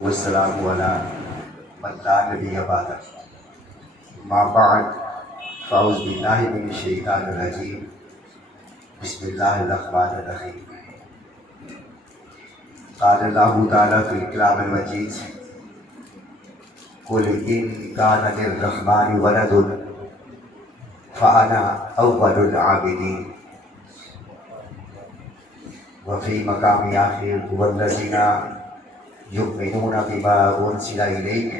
والسلام على من لا نبي بعده. ما بعد فأعوذ بالله من الشيطان الرجيم. بسم الله الرحمن الرحيم. قال الله تعالى في الكلام المجيد: قل إن كان للرحمن ولد فأنا أول العابدين. وفي مقام آخر: والذين يؤمنون بما أنزل إليك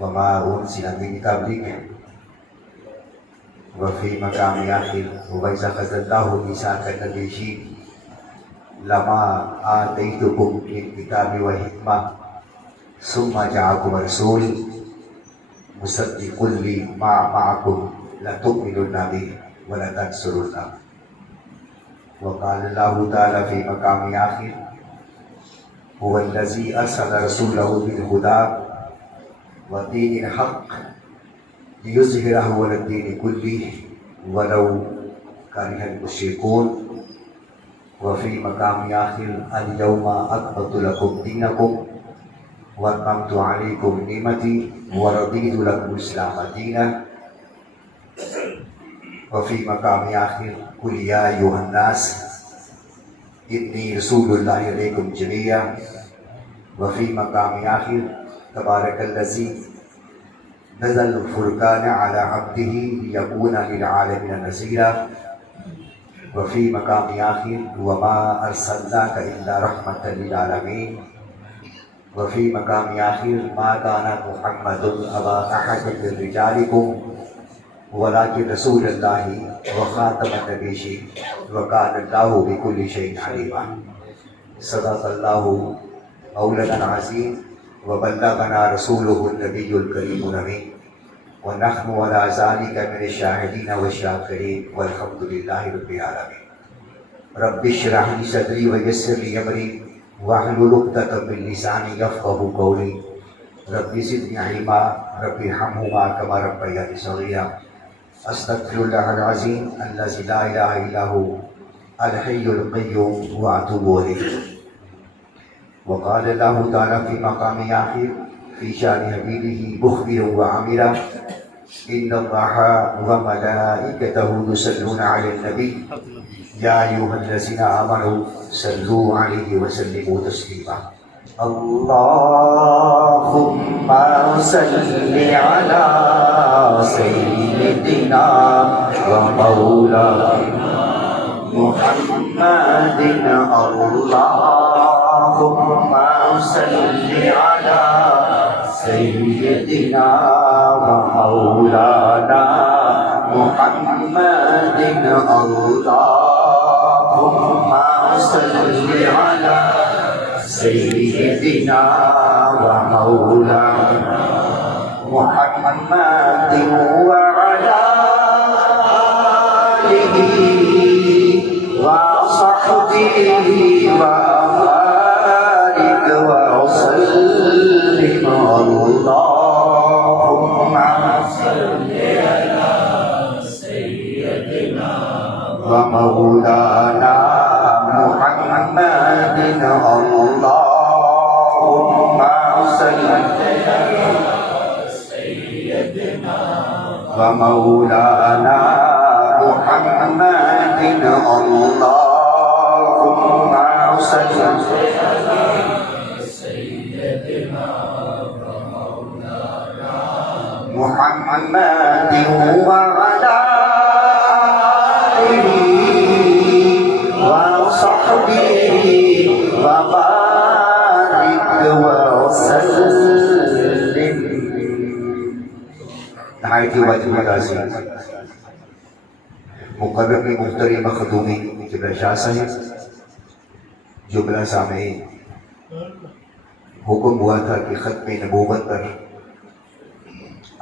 وما أنزل من قبلك. وفي مقام آخر: وإذا أخذ الله ميثاق النبيين لما آتيتكم من كتاب وحكمة ثم جاءكم رسول مصدق لما معكم لتؤمنن به ولتنصرنه. وقال الله تعالى في مقام آخر: هو الذي أرسل رسوله بالهدى ودين الحق ليظهره على الدين كله ولو كره المشركون. وفي مقام آخر: اليوم أكملت لكم دينكم وأتممت عليكم نعمتي ورضيت لكم الإسلام دينا. وفي مقام آخر: قل يا أيها الناس إني رسول الله إليكم جميعا. وفي مقام آخر: تبارك الذي نزل الفرقان على عبده ليكون للعالمين نذيرا. وفي مقام آخر: وما أرسلناك إلا رحمة للعالمين. وفي مقام آخر: ما كان محمد أبا أحد من رجالكم ولكن رسول الله وخاتم النبيين وكان الله بكل شيء عليما. صدق الله مولانا العظيم وبلغنا رسوله النبي الكريم الأمين ونحن على ذلك من الشاهدين والشاكرين والحمد لله رب العالمين. رب اشرح لي صدري ويسر لي أمري واحلل عقدة من لساني يفقهوا قولي. رب زدني علما رب ارحمهما كما ربياني صغيرا. استغفر الله العظيم الذي لا اله الا هو الحي القيوم واتوب اليه. وقال الله تعالى في مقام آخر في شان حبيبه مخبرا وعامرا: ان الله وملائكته يصلون على النبي يا ايها الذين امنوا صلوا عليه وسلموا تسليما. اللهم صل على سيدنا ومولانا محمد. اللهم صل على سيدنا ومولانا محمد. اللهم صل على سيدنا ومولانا محمد وعلى آله وصحبه وبارك وسلم. اللهم صل على سيدنا ومولانا محمد. اللهم صل على سيدنا ومولانا محمد. اللهم صل على سيدنا ومولانا محمد وعلى آله وصحبه وبارك وسلم. نہایت ہی واجب العظیم مقرر محترم مخدومی قبلہ شاہ صاحب، جملہ سامعین، حکم ہوا تھا کہ ختم نبوت پر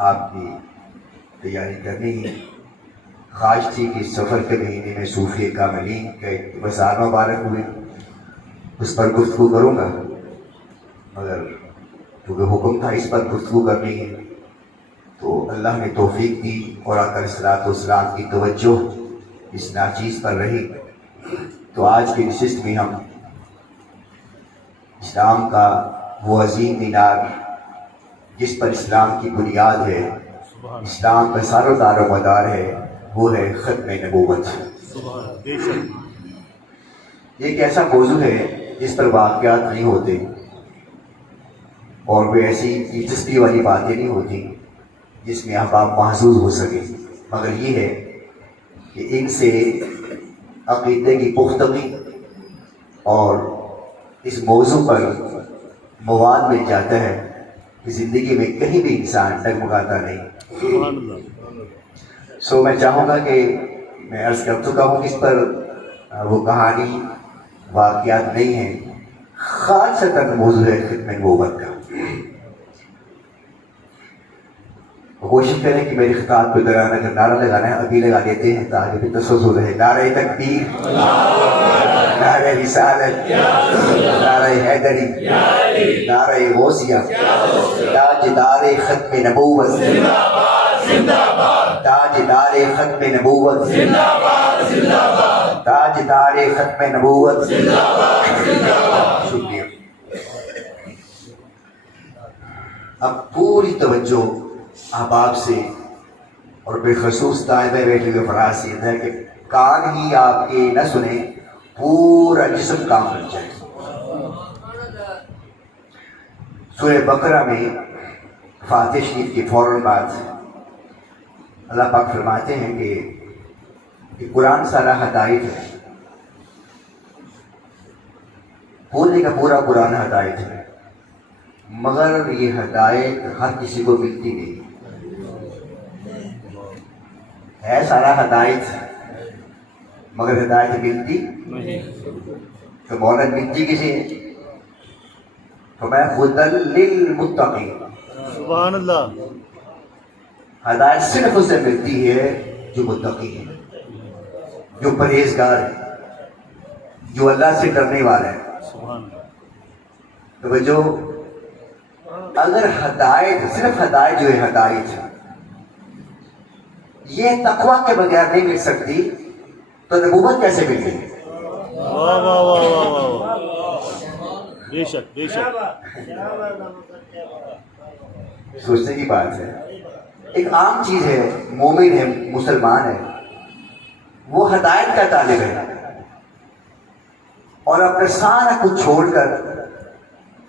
آپ کی تیاری کرنی ہے. خواہش تھی کہ سفر کے مہینے میں صوفی کاملین کے وسائل مبارک ہوئے، اس پر گفتگو کروں گا، مگر کیونکہ حکم تھا اس پر گفتگو کرنی ہے تو اللہ نے توفیق دی اور آقا علیہ الصلوۃ والسلام کی توجہ اس ناچیز پر رہی. تو آج کی نشست میں ہم اسلام کا وہ عظیم مینار جس پر اسلام کی بنیاد ہے، اسلام کا سار و دار و مدار ہے، وہ ہے ختم نبوت۔ یہ ایک ایسا موضوع ہے جس پر واقعات نہیں ہوتے اور کوئی ایسی دلچسپی والی باتیں نہیں ہوتی جس میں احباب محظوظ ہو سکے، مگر یہ ہے کہ ان سے عقیدے کی پختگی اور اس موضوع پر مواد مل جاتا ہے کہ زندگی میں کہیں بھی انسان ڈگمگاتا نہیں۔ سو میں چاہوں گا کہ میں عرض کر چکا ہوں کہ اس پر وہ کہانی واقعات نہیں ہیں، خالصتاً موضوع ہے ختم نبوت کا۔ کوشش کریں کہ میری خطاب کو دوران اگر نعرہ لگانا ہے ابھی لگا دیتے ہیں تاکہ پھر تسلسل رہے۔ نعرہ تکبیر، نعرہ رسالت، نعرہ حیدری، نعرہ غوثیہ، تاجدار ختم نبوت، تاجدار ختم نبوت، تاجدار ختم نبوت۔ شکریہ۔ اب پوری توجہ احباب سے اور بالخصوص طالبہ بیٹھے ہوئے فراز سے ہے کہ کان ہی آپ کے نہ سنیں، پورا جسم کام کر جائے۔ سورہ بقرہ میں فاتح شریف کے فوراً بعد اللہ پاک فرماتے ہیں کہ قرآن سارا ہدایت ہے، پورے کا پورا قرآن ہدایت ہے، مگر یہ ہدایت ہر کسی کو ملتی نہیں ہے۔ سارا ہدایت مگر ہدایت ملتی تو مہلت ملتی کسی ہے؟ فرمایا ہدی للمتقین، سبحان اللہ۔ ہدایت صرف اسے ملتی ہے جو متقی ہے، جو پرہیزگار ہے، جو اللہ سے ڈرنے والا ہے۔ سبحان اللہ۔ تو جو اگر ہدایت صرف ہدایت جو ہے ہدایت یہ تقویٰ کے بغیر نہیں مل سکتی تو نبوت کیسے مل گئی؟ واہ واہ واہ واہ واہ، بے شک بے شک۔ سوچنے کی بات ہے۔ ایک عام چیز ہے، مومن ہے، مسلمان ہے، وہ ہدایت کا طالب ہے اور اپنے سارا کچھ چھوڑ کر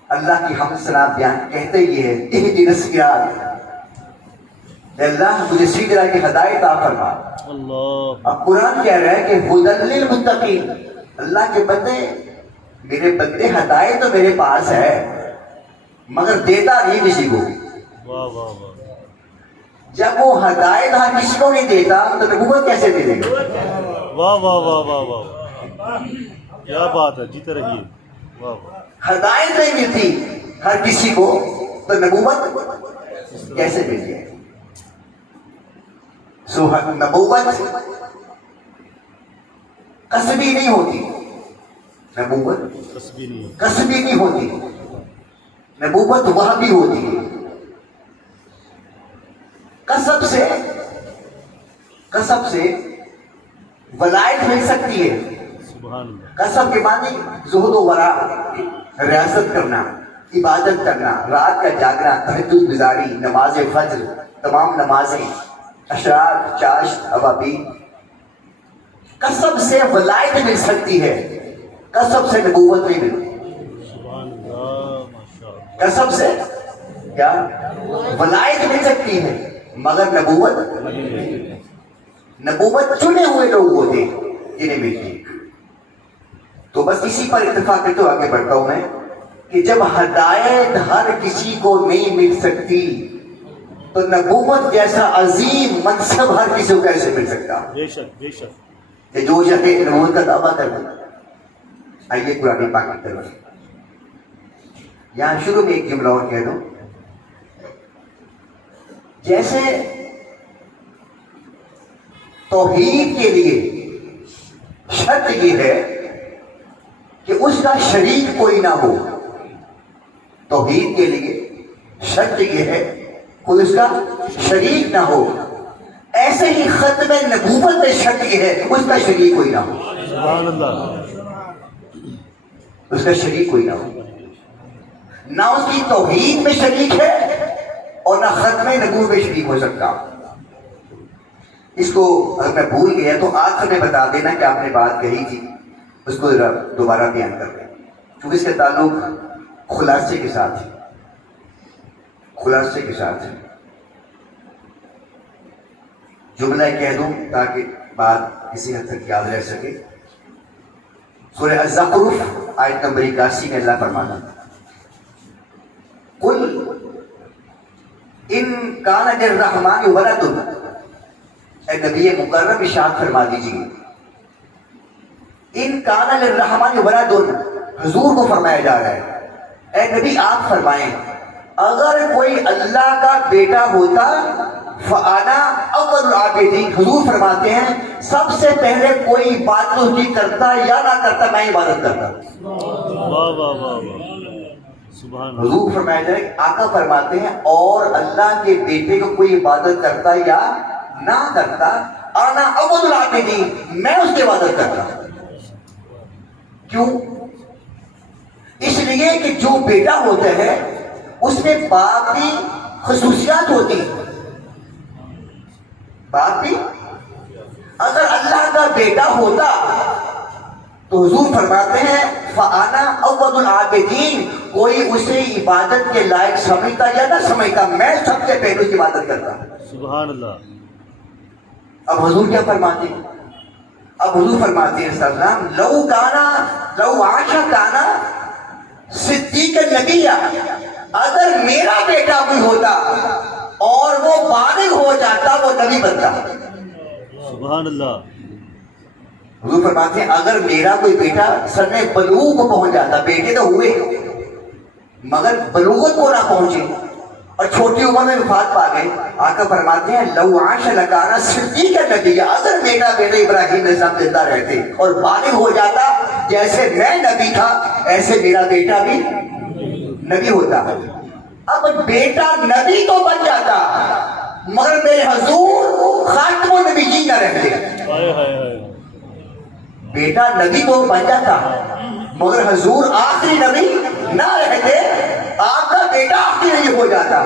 اللہ کی حمد ثنا بیان کہتے یہ ہے اہدنا الصراط، اے اللہ مجھے سیدھی راہ کی ہدایت عطا فرما۔ اللہ۔ اب قرآن کہہ رہا ہے کہ ہدی للمتقین، اللہ کے بندے، میرے بندے ہدایت تو میرے پاس ہے مگر دیتا نہیں کسی کو۔ واہ واہ واہ، جب وہ ہدایت ہر کسی کو نہیں دیتا تو نبوت کیسے دے دے گا؟ واہ واہ واہ واہ واہ، کیا بات ہے، جیتے رہیے۔ واہ واہ، ہدایت نہیں ملتی ہر کسی کو تو نبوت کیسے مل جائے؟ سو نبوت قصبی نہیں ہوتی، نبوت تسبیح نہیں ہے۔ قصبی نہیں ہوتی، نبوت وحبی ہوتی ہے۔ قصب سے ولایت مل سکتی ہے۔ سبحان اللہ۔ قصب کے معنی زہد و ورع، ریاست کرنا، عبادت کرنا، رات کا جاگنا، تہجد گزاری، نماز فجر، تمام نمازیں، اشراق، چاشت، اوابین۔ قصب سے ولایت مل سکتی ہے، قصب سے نبوت نہیں ملتی۔ سبحان اللہ، ماشاء اللہ۔ قصب سے کیا ولایت مل سکتی ہے مگر نبوت چنے ہوئے لوگ ہوتے جنہیں ملتی۔ تو بس اسی پر اتفاق کرتے ہوئے آگے بڑھتا ہوں میں کہ جب ہدایت ہر کسی کو نہیں مل سکتی تو نبوت جیسا عظیم منصب ہر کسی کو کیسے مل سکتا؟ بے شک بے شک۔ کہ جو جگہ نبوت کا دعویٰ کرتا۔ آئیے قرآن پاک کی طرف، یہاں شروع میں ایک جملہ اور کہہ دوں، جیسے توحید کے لیے شرط یہ ہے کہ اس کا شریک کوئی نہ ہو، توحید کے لیے شرط یہ ہے کہ اس کا شریک نہ ہو، ایسے ہی ختم نبوت میں شرط یہ ہے اس کا شریک کوئی نہ ہو، سبحان اللہ۔ اس کا شریک کوئی نہ ہو۔ نہ اس کی توحید میں شریک ہے اور نہ ختم نبوت میں شریک ہو سکتا. اس کو اگر میں بھول گیا تو آخر میں بتا دینا کہ آپ نے بات کہی تھی، اس کو ذرا دوبارہ بیان کر دیں، کیونکہ اس کا تعلق خلاصے کے ساتھ ہے. خلاصے کے ساتھ جملہ کہہ دوں تاکہ بات کسی حد تک یاد رہ سکے. سورہ الزخرف آیت نمبر 81 میں اللہ فرمانا قل ان کان للرحمن ولد، اے نبی مکرم ارشاد فرما دیجیے ان کان للرحمن ولد، حضور کو فرمایا جا رہا ہے اے نبی آپ فرمائیں اگر کوئی اللہ کا بیٹا ہوتا فانا اول العابدین، حضور فرماتے ہیں سب سے پہلے کوئی عبادت اس کی کرتا یا نہ کرتا میں عبادت کرتا. واہ واہ واہ واہ سبحان اللہ. حضور فرمایا جائے آقا فرماتے ہیں اور اللہ کے بیٹے کو کوئی عبادت کرتا یا نہ کرتا انا اول العابدین، میں اس کی عبادت کرتا. کیوں؟ اس لیے کہ جو بیٹا ہوتا ہے اس میں باپ کی خصوصیات ہوتی ہیں. باپ بھی اگر اللہ کا بیٹا ہوتا تو حضور فرماتے ہیں فانا اول العابدین، کوئی اسے عبادت کے لائق سمجھتا یا نہ سمجھتا میں سب سے پہلے اس کی عبادت کرتا. سبحان اللہ. اب حضور کیا فرماتے ہیں؟ اب حضور فرماتے ہیں صلی اللہ علیہ وسلم لو عاش کانا صدیق النبی، اگر میرا بیٹا کوئی ہوتا اور وہ بالغ ہو جاتا وہ نبی بنتا. سبحان اللہ. حضور فرماتے ہیں اگر میرا کوئی بیٹا سن بلوغ کو پہنچ جاتا، بیٹے تو ہوئے مگر بلوغت کو نہ پہنچے اور چھوٹی عمر میں وفات پا گئے، آقا فرماتے ہیں لو عاش لکانا صدیق النبی، اگر میرا بیٹا ابراہیم علیہ السلام زندہ رہتے اور بالغ ہو جاتا جیسے میں نبی تھا ایسے میرا بیٹا بھی نبی ہوتا. اب بیٹا نبی تو بن جاتا مگر میرے حضور خاتم النبیین نہ رہتے. ہائے ہائے ہائے. بیٹا نبی تو بن جاتا مگر حضور آخری نبی نہ رہتے، آپ کا بیٹا آخری نبی ہو جاتا.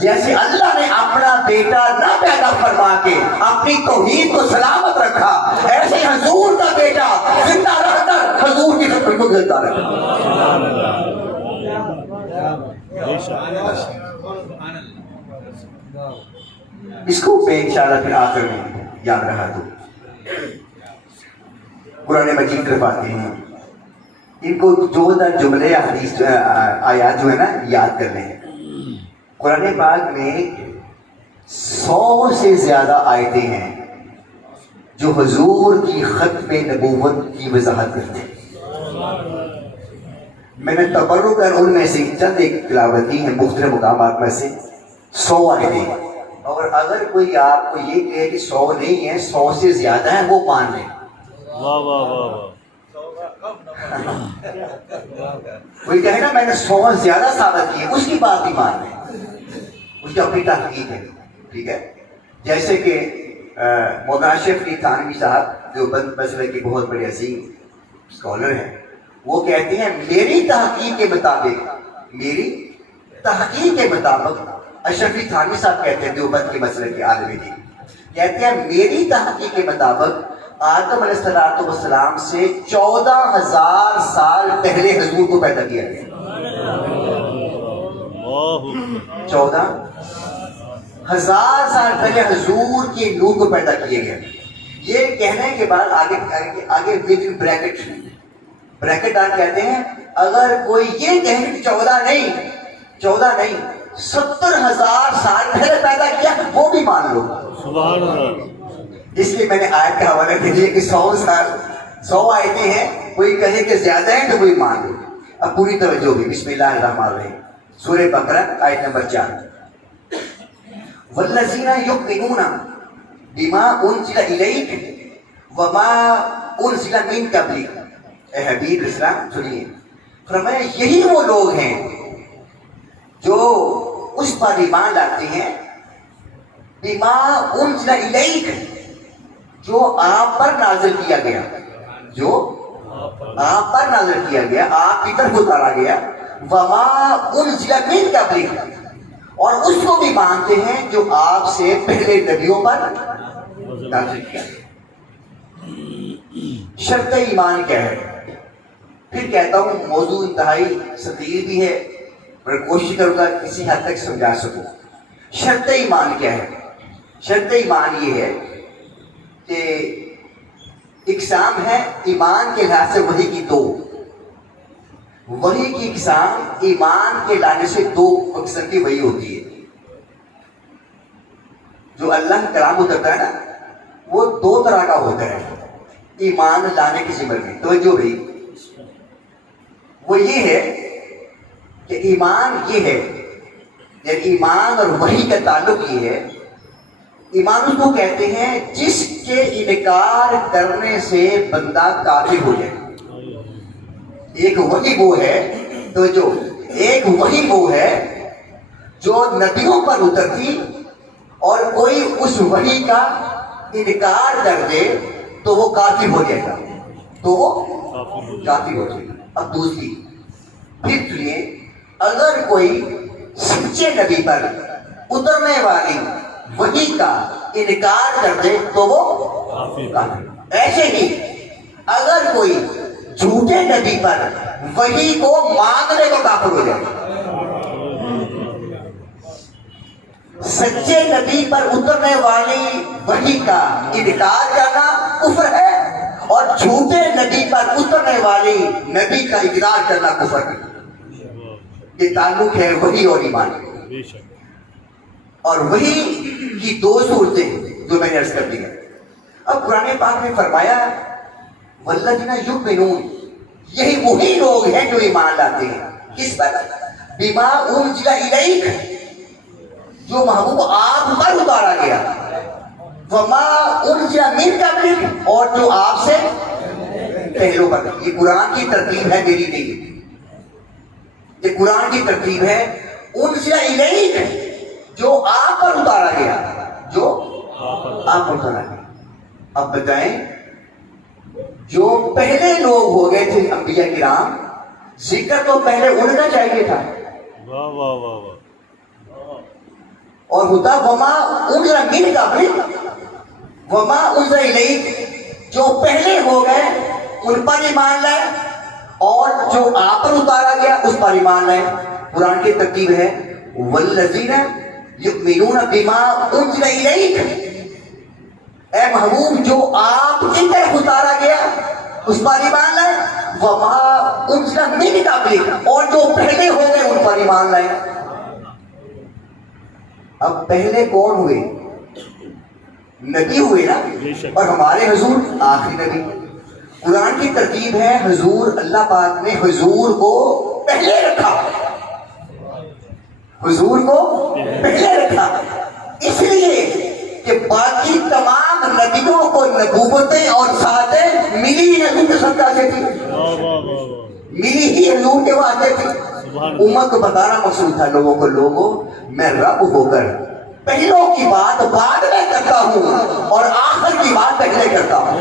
جیسے اللہ نے اپنا بیٹا نہ پیدا فرما کے اپنی توحید کو سلامت رکھا، ایسے حضور کا بیٹا زندہ رہ کر حضور کی خدمت کو زندہ رکھا. اس کو میں انشاءاللہ پھر آخر میں یاد رہا دوں. قرآن مجید طرف آتے ہیں، ان کو جو جملے حدیث آیات جو ہے نا یاد کرنے ہیں. قرآن پاک میں 100 سے زیادہ آیتیں ہیں جو حضور کی ختم نبوت کی وضاحت کرتے ہیں. میں نے تبرک کر ان میں سے چند ایک تلاوت کی ہیں مختلف مقامات میں سے 100 آیتیں ہیں. اور اگر کوئی آپ کو یہ کہے کہ 100 نہیں ہے 100 سے زیادہ ہیں وہ مان لیں. واہ واہ واہ واہ. کوئی کہے نا میں نے 100 زیادہ ثابت کی اس کی بات بھی مان لیں، اس کی اپنی تحقیق ہے. ٹھیک ہے. جیسے کہ مولانا اشرف علی تھانوی صاحب جو بند مسئلہ کے بہت بڑے عظیم اسکالر ہیں، وہ کہتے ہیں میری تحقیق کے مطابق اشرف علی تھانوی صاحب کہتے ہیں دیوبند کے مسئلے کے عالم دین، کہتے ہیں میری تحقیق کے مطابق آدم علیہ السلام سے 14,000 سال پہلے حضور کو پیدا کیا گیا. 14,000 سال پہلے حضور کے نور کو پیدا کیا گیا. یہ کہنے کے بعد آگے بریکٹ ڈال کہتے ہیں اگر کوئی یہ کہے کہ 14 نہیں 70,000 سال پہلے پیدا کیا وہ بھی مان لو. سبحان اللہ. اس لیے میں نے آیت کا حوالہ دے دیا کہ 100 آیتیں ہیں، کوئی کہے کہ زیادہ ہیں تو کوئی مان لو. اب پوری توجہ بھی. بسم اللہ الرحمن الرحیم. سورہ بقرہ آیت نمبر 4. والذین یؤمنون بما انزل الیک وما انزل من قبلک. اے حبیب اسلام سنیے، فرمایا یہی وہ لوگ ہیں جو اس پر ایمان لاتے ہیں بما انزل الیک، جو آپ پر نازل کیا گیا، جو آپ پر نازل کیا گیا، آپ کی طرف اتارا گیا. وما انزل من قبلک، اور اس کو بھی مانتے ہیں جو آپ سے پہلے نبیوں پر نازل کیا۔ شرط ایمان کیا ہے؟ پھر کہتا ہوں موضوع انتہائی ثقیل بھی ہے، پر کوشش کروں گا کسی حد تک سمجھا سکوں۔ شرط ایمان کیا ہے؟ شرط ایمان یہ ہے کہ اقسام ہے ایمان کے لحاظ سے وحی کی دو، وحی کی اقسام ایمان کے لانے سے دو مقصد کی وحی ہوتی ہے۔ جو اللہ کا کلام اترتا ہے نا وہ دو طرح کا ہوتا ہے ایمان لانے کی ذمہ میں، توجہ بھائی، وہ یہ ہے کہ ایمان یہ ہے، یعنی ایمان اور وحی کا تعلق یہ ہے، ایمان اس کو کہتے ہیں جس کے انکار کرنے سے بندہ کافر ہو جائے۔ ایک وحی وہ ہے، تو جو ایک وحی وہ ہے جو نبیوں پر اترتی اور کوئی اس وحی کا انکار کر دے تو وہ کافر ہو جائے گا، تو وہ کافر ہو جائے گا۔ اب دوسری پھر سنیے، اگر کوئی سچے نبی پر اترنے والی وحی کا انکار کر دے تو وہ کافر۔ ایسے ہی اگر کوئی جھوٹے نبی پر وحی کو ماننے کو کافر ہو جائے۔ سچے نبی پر اترنے والی وحی کا انکار کرنا کفر ہے، اور جھوٹے نبی پر اترنے والی نبی کا اقرار کرنا کفر ہے۔ یہ تعلق ہے وحی اور ایمان، اور وحی کی دو صورتیں جو میں نے عرض کر دی ہے۔ اب قرآن پاک نے فرمایا والذین یؤمنون، یہی وہی لوگ ہیں جو ایمان لاتے ہیں کس پر؟ بما انزل الیک، جو محبوب آپ پر اتارا گیا، وما انزل من قبلک، اور جو آپ سے پہلوں پر۔ یہ قرآن کی ترتیب ہے، میری نہیں، یہ قرآن کی ترتیب ہے۔ انزل الیک، جو آپ پر اتارا گیا، جو آپ پر اتارا گیا۔ اب بتائیں، جو پہلے لوگ ہو گئے تھے انبیاء کرام، ذکر تو پہلے ان کا چاہیے تھا، واہ واہ واہ واہ، اور ہوتا وما انزل من قبلک وما انزل الیک، جو پہلے ہو گئے ان پر ایمان لائے، اور جو آپ پر اتارا گیا اس پر ایمان لائے۔ قرآن کی ترتیب ہے والذین یؤمنون بما انزل الیک، اے محبوب جو آپ کی طرف اتارا گیا اس پر ایمان لائے، وما انزل من قبلک، اور جو پہلے ہو گئے ان پر ایمان لائے۔ اب پہلے کون ہوئے؟ نبی ہوئے نا، اور ہمارے حضور آخری نبی۔ قرآن کی ترتیب ہے حضور، اللہ پاک نے حضور کو پہلے رکھا، حضور کو پہلے رکھا، اس لیے کہ باقی تمام نبیوں کو نبوتیں اور سعادتیں ملی ہی حضور کے صدقہ سے تھی، ملی ہی حضور کے واسطے تھی۔ امت کو بتانا مقصود تھا لوگوں کو، لوگوں میں رب ہو کر پہلوں کی بات بعد میں کرتا ہوں اور آخر کی بات پہلے کرتا ہوں۔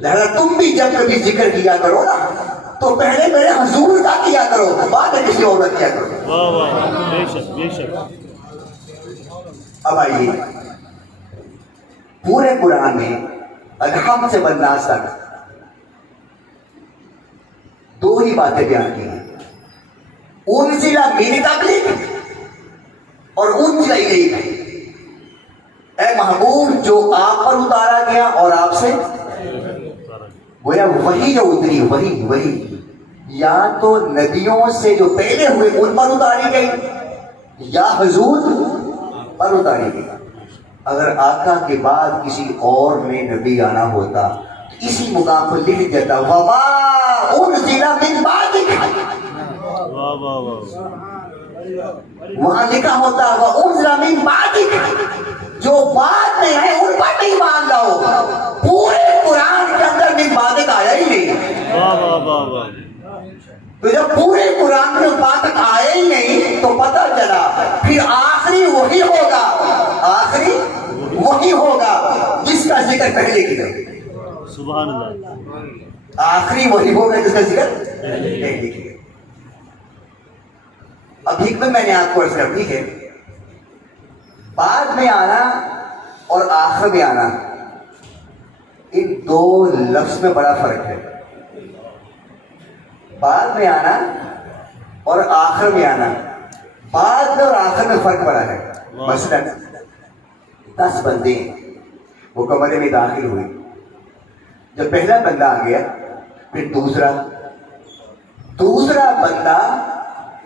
لہذا تم بھی جب کبھی ذکر کیا کرو نا تو پہلے میرے حضور کا کیا کرو، بعد میں کسی اور کا کیا کرو۔ بے شک۔ اب آئیے، پورے قرآن میں الحمد سے بالناس تک دو ہی باتیں بیان کی ہیں، انزل من قبلک اور انزل الیک، اے محبوب جو آپ پر اتارا گیا اور آپ سے گویا وہی جو اتری، وہی یا تو نبیوں سے جو پہلے ہوئے ان پر اتاری گئی یا حضور پر اتاری گئی۔ اگر آقا کے بعد کسی اور میں نبی آنا ہوتا تو اسی مقام پر لکھ دیتا وما انزل من بعدک، وہاں لکھا ہوتا وانزل من بعدک، جو بعد میں ہے ان پر نہیں مان لاؤ۔ پورے قرآن کے اندر من بعدک آیا ہی نہیں، تو جب پورے قرآن میں بعد تک آیا ہی نہیں تو پتہ چلا پھر آخری وہی ہوگا، آخری وہی ہوگا جس کا ذکر پہلے کیا۔ سبحان اللہ، آخری وہی ہوگا جس کا ذکر پہلے کیا۔ اب حکمت میں نے آپ کو عرض کر دی ہے، بعد میں آنا اور آخر میں آنا، ان دو لفظ میں بڑا فرق ہے۔ بعد میں آنا اور آخر میں آنا، بعد میں اور آخر میں فرق پڑا ہے۔ مثلا 10 بندے وہ کمرے میں داخل ہوئے، جب پہلا بندہ آ گیا، پھر دوسرا بندہ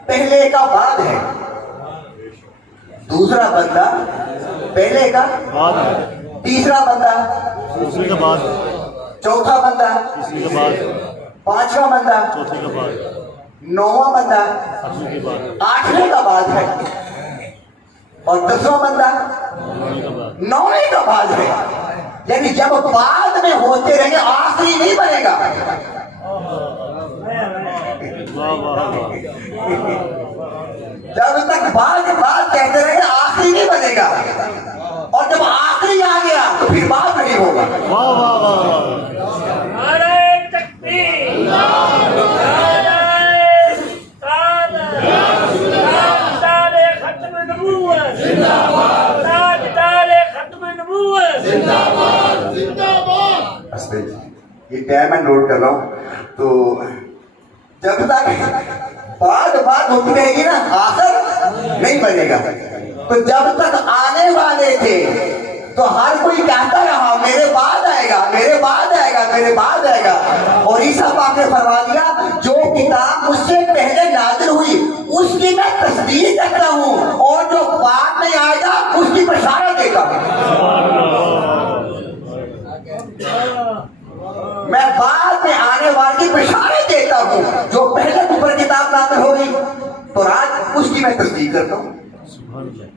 پہلے کا بعد ہے، دوسرا بندہ پہلے کا بعد ہے، تیسرا بندہ دوسرے کا بعد، چوتھا بندہ تیسرے کا بعد، پانچواں بندہ چوتھے کا بعد، 9واں بندہ آٹھویں کے بعد، 8ویں کا بعد ہے، اور 10واں بندہ نویں کا بعد۔ 9ویں کا بعد ہے۔ یعنی جب بعد میں ہوتے رہیں گے آخری نہیں بنے گا۔ واہ واہ واہ، جب تک بعد کہتے رہیں گے آخری نہیں بنے گا، اور جب آخری آ گیا تو پھر بعد نہیں ہوگا۔ واہ واہ واہ واہ، نعرہ تکبیر، نعرہ تاجدار ختم نبوت، تاجدار ختم نبوت، یہ ٹائم میں نوٹ کر رہا ہوں، تو جب تک بات ہوتی رہے گی نا آخر نہیں بنے گا۔ تو جب تک آنے والے تھے تو ہر کوئی کہتا رہا میرے بعد آئے گا، میرے بعد آئے گا، میرے بعد آئے گا، اور عیسیٰ پاک نے فرما دیا جو کتاب مجھ سے پہلے نازل ہوئی اس کی میں تصدیق کرتا ہوں، اور جو بعد میں آئے گا اس کی بشارت دیتا ہوں۔ میں بعد میں آنے والی بشارت دیتا ہوں، جو پہلے اوپر کتاب نازل ہوگی تو آج اس کی میں تصدیق کرتا ہوں۔ سبحان اللہ،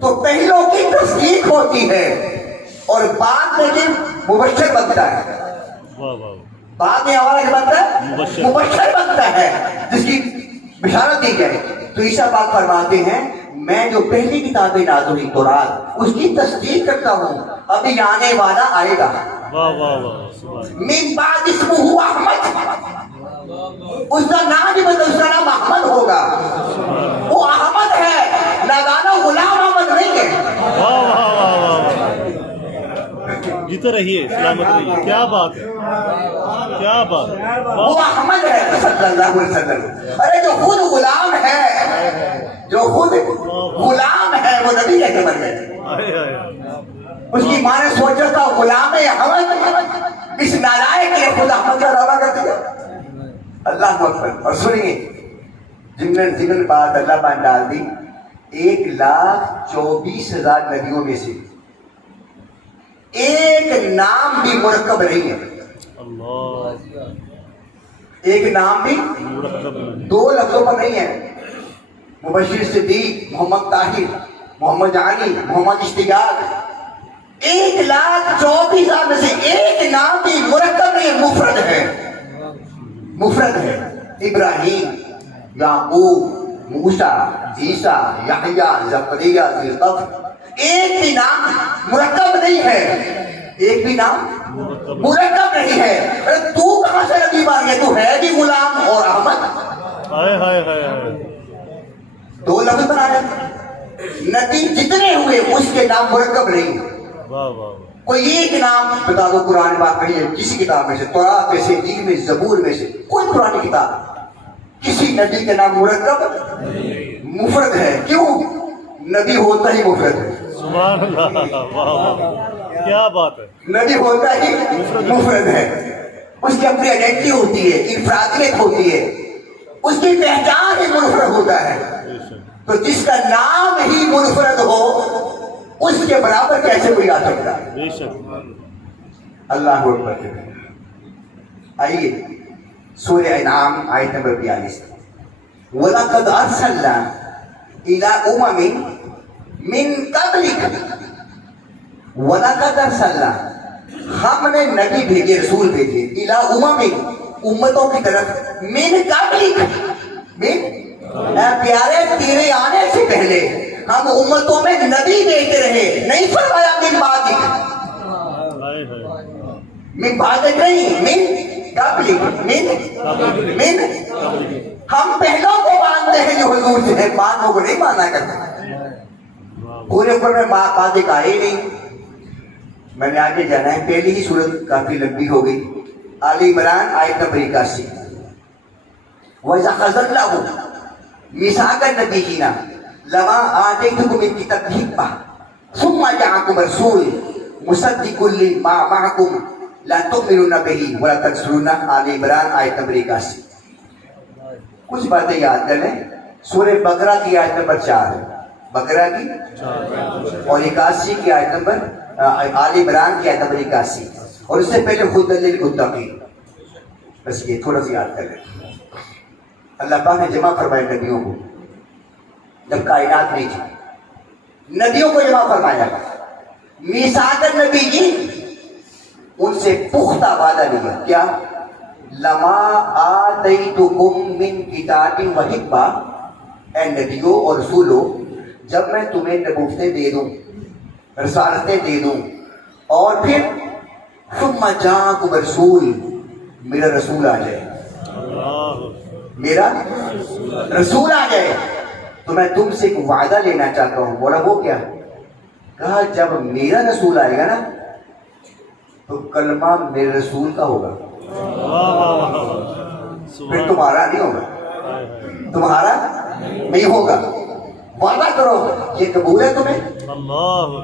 تو پہلوں کی تصدیق ہوتی ہے اور بعد میں کی مبشر بنتا ہے۔ واہ واہ، بعد میں ہمارا کیا بنتا ہے؟ مبشر بنتا ہے، جس کی بشارت دی جائے۔ تو عیسیٰ پاک فرماتے ہیں میں جو پہلی کتابیں نازل ہوئی تورات اس کی تصدیق کرتا ہوں، ابھی آنے والا آئے گا۔ واہ واہ واہ، سبحان اللہ، من بعد اسمہ احمد، اس کا نام بھی بدل، اس کا نام احمد ہوگا۔ وہ احمد ہے، نادانا غلام احمد نہیں ہے۔ واہ واہ واہ واہ، جیتے رہیے، سلامت رہیے، کیا بات ہے، کیا بات ہے، وہ واہ احمد ہے صلی اللہ علیہ وسلم۔ ارے جو خود غلام ہے، جو خود غلام ہے وہ نبی کہتے بن گئے۔ ہائے ہائے، اس کی ماں نے سوچا تھا غلام احمد، اس نالائق کے خود احمد کا دعویٰ کر دیا۔ اللہ اکبر۔ اور سنیے جنن بات اللہ پاک ڈال دی، 1,24,000 نبیوں میں سے ایک نام بھی مرکب نہیں ہے، اللہ، ایک نام بھی مرکب نہیں، 2 لفظوں پر نہیں ہے۔ مبشر صدیق، محمد طاہر، محمد علی، محمد اشتیاق، 1,24,000 میں سے ایک نام بھی مرکب نہیں ہے، مفرد ہے، مفرد ہے۔ ابراہیم، یعقوب، موسیٰ، عیسیٰ، یحییٰ، زکریا، ذوالکفل، ایک بھی نام مرکب نہیں ہے، ایک بھی نام مرکب نہیں ہے۔ ارے تو کہاں سے نبی بن گیا؟ تو ہے بھی غلام اور احمد، ہائے ہائے ہائے ہائے، 2 لفظ بنا رہے۔ نبی جتنے ہوئے اس کے نام مرکب نہیں۔ واہ واہ، کوئی ایک نام بتا دو قرآن پاک میں ہے، کسی کتاب میں سے، تورات میں سے، انجیل میں، زبور میں سے، کوئی پرانی کتاب کسی نبی کے نام مرکب مفرد ہے۔ کیوں؟ نبی ہوتا ہی مفرد ہے، سبحان اللہ، واہ واہ، کیا بات ہے، نبی ہوتا ہی مفرد ہے۔ اس کی اپنی آئیڈینٹی ہوتی ہے، انفرادیت ہوتی ہے، اس کی پہچان ہی منفرد ہوتا ہے۔ بے شک، تو جس کا نام ہی منفرد ہو اس کے برابر کیسے کوئی آ سکتا ہے؟ بے شک، اللہ کو پڑھتے ہیں۔ آئیے سورہ انعام آیت نمبر 42۔ وَلَقَدْ أَرْسَلْنَا إِلَىٰ أُمَمٍ مِّن قَبْلِكَ، وَلَقَدْ أَرْسَلْنَا، ہم نے نبی بھیجے، رسول بھیجے، إِلَىٰ أُمَمٍ، امتوں کی طرف، مِّن قَبْلِكَ، اے پیارے تیرے آنے سے پہلے ہم امتوں میں نبی بھیجتے رہے، نہیں فرمایا من بعدک، ہائے ہائے، من بعدک نہیں، من قبلک، من ہم پہلوں کو مانتے ہیں جو حضور سے ہے، بعدوں کو نہیں مانا کرتے. پورے اوپر میں باتیں کہا ہی نہیں. میں نے آگے جانا ہے. پہلی ہی صورت کافی لمبی ہو گئی. آل عمران آیت نمبر 81. وَإِذَا أَخَذَ اللَّهُ مِيثَاقَ النَّبِيِّينَ لَمَا آتَيْتُكُم مِّن كِتَابٍ وَحِكْمَةٍ ثُمَّ جَاءَكُمْ رَسُولٌ مُصَدِّقٌ لِّمَا مَعَكُمْ لَتُؤْمِنُنَّ بِهِ وَلَتَنصُرُنَّهُ. آل عمران آیت نمبر 81. کچھ باتیں یاد کر لیں. سورہ بقرہ کی آیت نمبر 4، بقرہ کی، اور 81 کی آیت نمبر، آل عمران کی آیت نمبر 81، اور اس سے پہلے خود للمتقین. بس یہ تھوڑا سا یاد کر لیں. اللہ پاک نے جمع فرمایا نبیوں کو جب کائنات نہیں تھی. نبیوں کو جمع فرمایا. میثاق النبیین، ان سے پختہ وعدہ لیا. کیا؟ لما آتیتکم من کتاب و حکمہ، اے نبیوں اور رسولوں، جب میں تمہیں نبوتیں دے دوں، رسالتیں دے دوں، اور پھر ثم جاءکم رسول، میرا رسول آ جائے، میرا رسول آ جائے، تو میں تم سے ایک وعدہ لینا چاہتا ہوں. بولا وہ کیا؟ کہا جب میرا رسول آئے گا نا تو کلمہ میرے رسول کا ہوگا، پھر تمہارا نہیں ہوگا، تمہارا نہیں ہوگا. وعدہ کرو، یہ قبول ہے تمہیں؟ اللہ.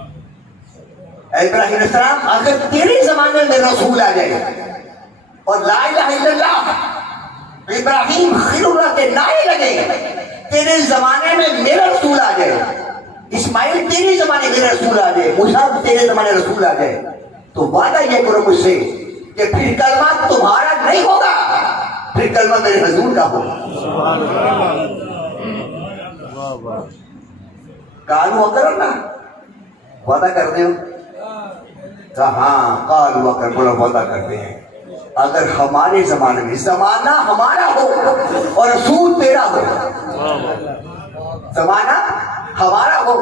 اے ابراہیم علیہ السلام، اگر تیرے زمانے میں رسول آ جائے اور لا الہ الا اللہ، ابراہیم خلیل اللہ کے نعرے لگے، تیرے زمانے میں میرا رسول آ جائے، اسماعیل تیرے زمانے میں میرا رسول آ جائے، موسیٰ تیرے زمانے رسول آ جائے، تو وعدہ یہ کرو مجھ سے کہ پھر کلمہ تمہارا نہیں ہوگا، پھر کلمہ میرے حضور کا ہوگا. قالوا اقررنا، وعدہ کرتے ہو؟ کہا ہاں، قالوا اقررنا، بولا وعدہ کرتے ہیں. اگر ہمارے زمانے میں زمانہ ہمارا ہو اور رسول تیرا ہو، زمانہ ہمارا ہو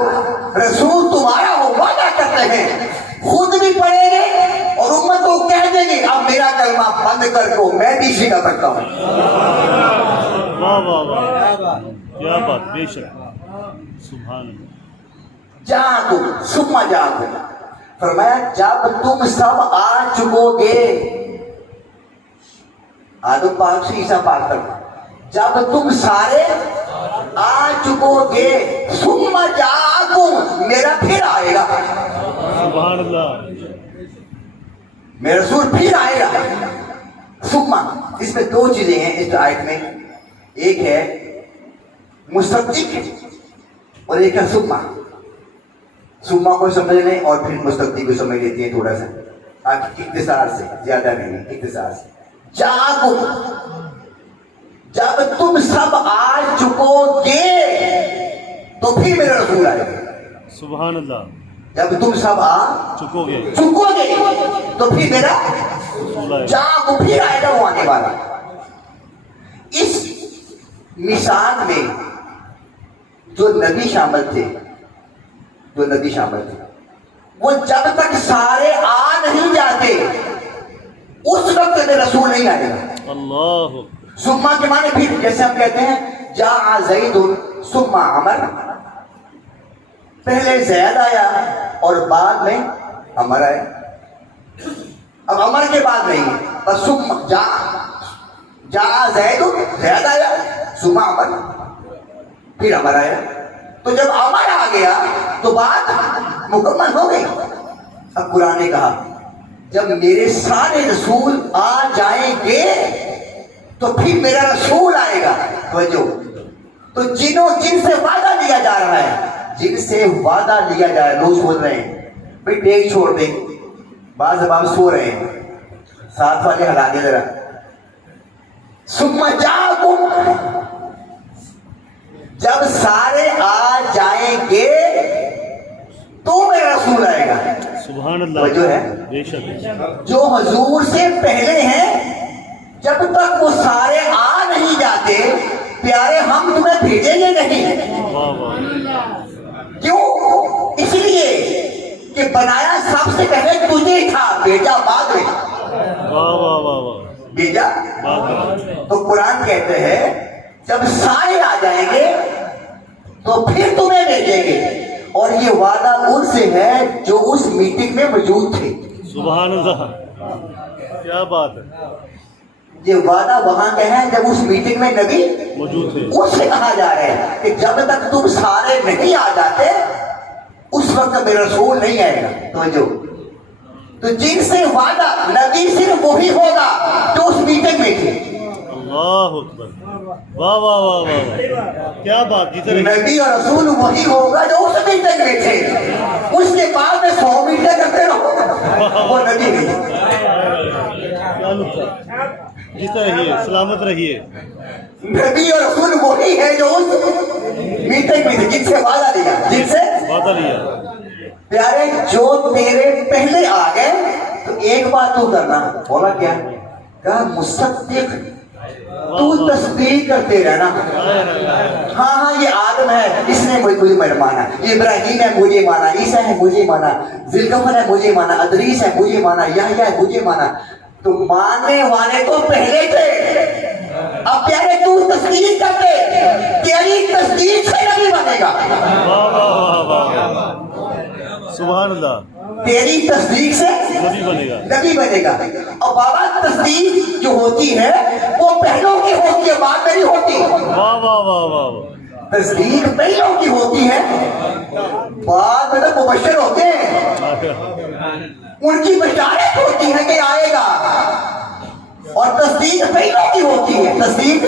رسول تمہارا ہو، وعدہ کرتے ہیں خود بھی پڑھیں گے اور امت کو کہہ دیں گے اب میرا کلمہ بند کر کو میں بھی سیکھا کرتا ہوں. واہ واہ واہ، کیا بات، بے شک، سبحان اللہ. جاءکم ثم جاءکم، فرمایا جب تم سب آ چکو گے، آدم پاک سے عیسیٰ پاک تک، جب تم سارے آ چکو گے، ثم جاءکم، میرا پھر آئے گا، سبحان اللہ. میرا رسول پھر آئے گا. ثم، اس میں دو چیزیں ہیں اس آیت میں، ایک ہے مصدق اور ایک ہے ثم. ثم کو سمجھ لیں اور پھر مصدق کو سمجھ لیتے ہیں تھوڑا سا اختصار سے، زیادہ نہیں، اختصار سے. جاءکم، جب تم سب آ چکو گے تو پھر میرا رسول آئے گا. سبحان اللہ. جب تم سب آ چکو گے تو پھر میرا رسول آئے. جہاں کو پھر آئے گا وہ آنے والا. اس مثال میں جو نبی شامل تھے، جو نبی شامل تھے، وہ جب تک سارے آ نہیں جاتے اس وقت میں رسول نہیں آئے گا. اللہ. ثم کے معنی پھر، جیسے ہم کہتے ہیں جاء زید ثم عمر، پہلے زید آیا اور بعد میں عمر آیا. اب عمر کے بعد نہیں، بس ثم جاء زید، زید آیا، ثم عمر، پھر عمر آیا. تو جب عمر آ گیا تو بات مکمل ہو گئی. اب قرآن نے کہا جب میرے سارے رسول آ جائیں گے تو پھر میرا رسول آئے گا. توجہ، تو جن سے وعدہ لیا جا رہا ہے، جن سے وعدہ لیا جا رہا ہے، لوگ سوچ رہے ہیں بھائی ٹیک چھوڑ دیں، بعض اب آپ سو رہے ہیں، ساتھ والے ہلا دیں ذرا. ثم جاءکم، جب سارے آ جائیں گے تو میرا رسول آئے گا. سبحان اللہ. توجہ ہے، بے شک. جو حضور سے پہلے ہیں جب تک وہ سارے آ نہیں جاتے، پیارے ہم تمہیں بھیجیں گے نہیں. واہ واہ. کیوں؟ اس لیے کہ بنایا سب سے پہلے تجھے تھا، بھیجا بعد میں. واہ واہ واہ واہ. بھیجا. تو قرآن کہتے ہیں جب سارے آ جائیں گے تو پھر تمہیں بھیجیں گے. اور یہ وعدہ ان سے ہے جو اس میٹنگ میں موجود تھے. سبحان اللہ، کیا بات ہے. یہ وعدہ وہاں کا ہے جب اس میٹنگ میں نبی موجود تھے. اس سے کہا جا رہا ہے کہ جب تک تم سارے نہیں آ جاتے اس وقت میرا رسول نہیں آئے گا. تو جن سے وعدہ نبی صرف وہی ہوگا جو اس میٹنگ میں تھے. اللہ اکبر، واہ واہ واہ واہ، کیا بات. جیتے رہیے. نبی اور رسول وہی ہوگا جو اس میٹنگ میں تھے. اس کے بعد میں 100 میٹنگ کرتے رہو، وہ نبی نہیں. کیا لطف ہے. جیتے رہیے، سلامت رہیے. نبی اور رسول وہی ہے جو اس میٹنگ میں تھے، جن سے وعدہ لیا، جن سے وعدہ لیا. پیارے جو تیرے پہلے آ گئے تو ایک بات تو کرنا. بولا کیا؟ کہا مصدق، تو تصدیق کرتے رہنا. ہاں یہ آدم ہے، اس نے مجھے مانا، ابراہیم ہے مجھے مانا، عیسیٰ ہے مجھے مانا، ذوالکفل ہے مجھے مانا، ادریس ہے مجھے مانا، یحییٰ ہے مجھے مانا. تو ماننے والے تو پہلے تھے. اب پیارے تو تصدیق کرتے، تیری تصدیق سے نبی بنے گا. واہ واہ واہ واہ، سبحان اللہ. تیری تصدیق سے نبی بنے گا. نبی بنے گا. اور بابا تصدیق جو ہوتی ہے وہ پہلوں کی ہوتی ہے، بعد میں نہیں ہوتی. واہ واہ واہ واہ. تصدیق پہلوں کی ہوتی ہے، بعد میں تو مبشر ہوتے ہیں، ان کی بشارت ہوتی ہے کہ آئے گا. اور تصدیق پہلوں کی ہوتی ہے، تصدیق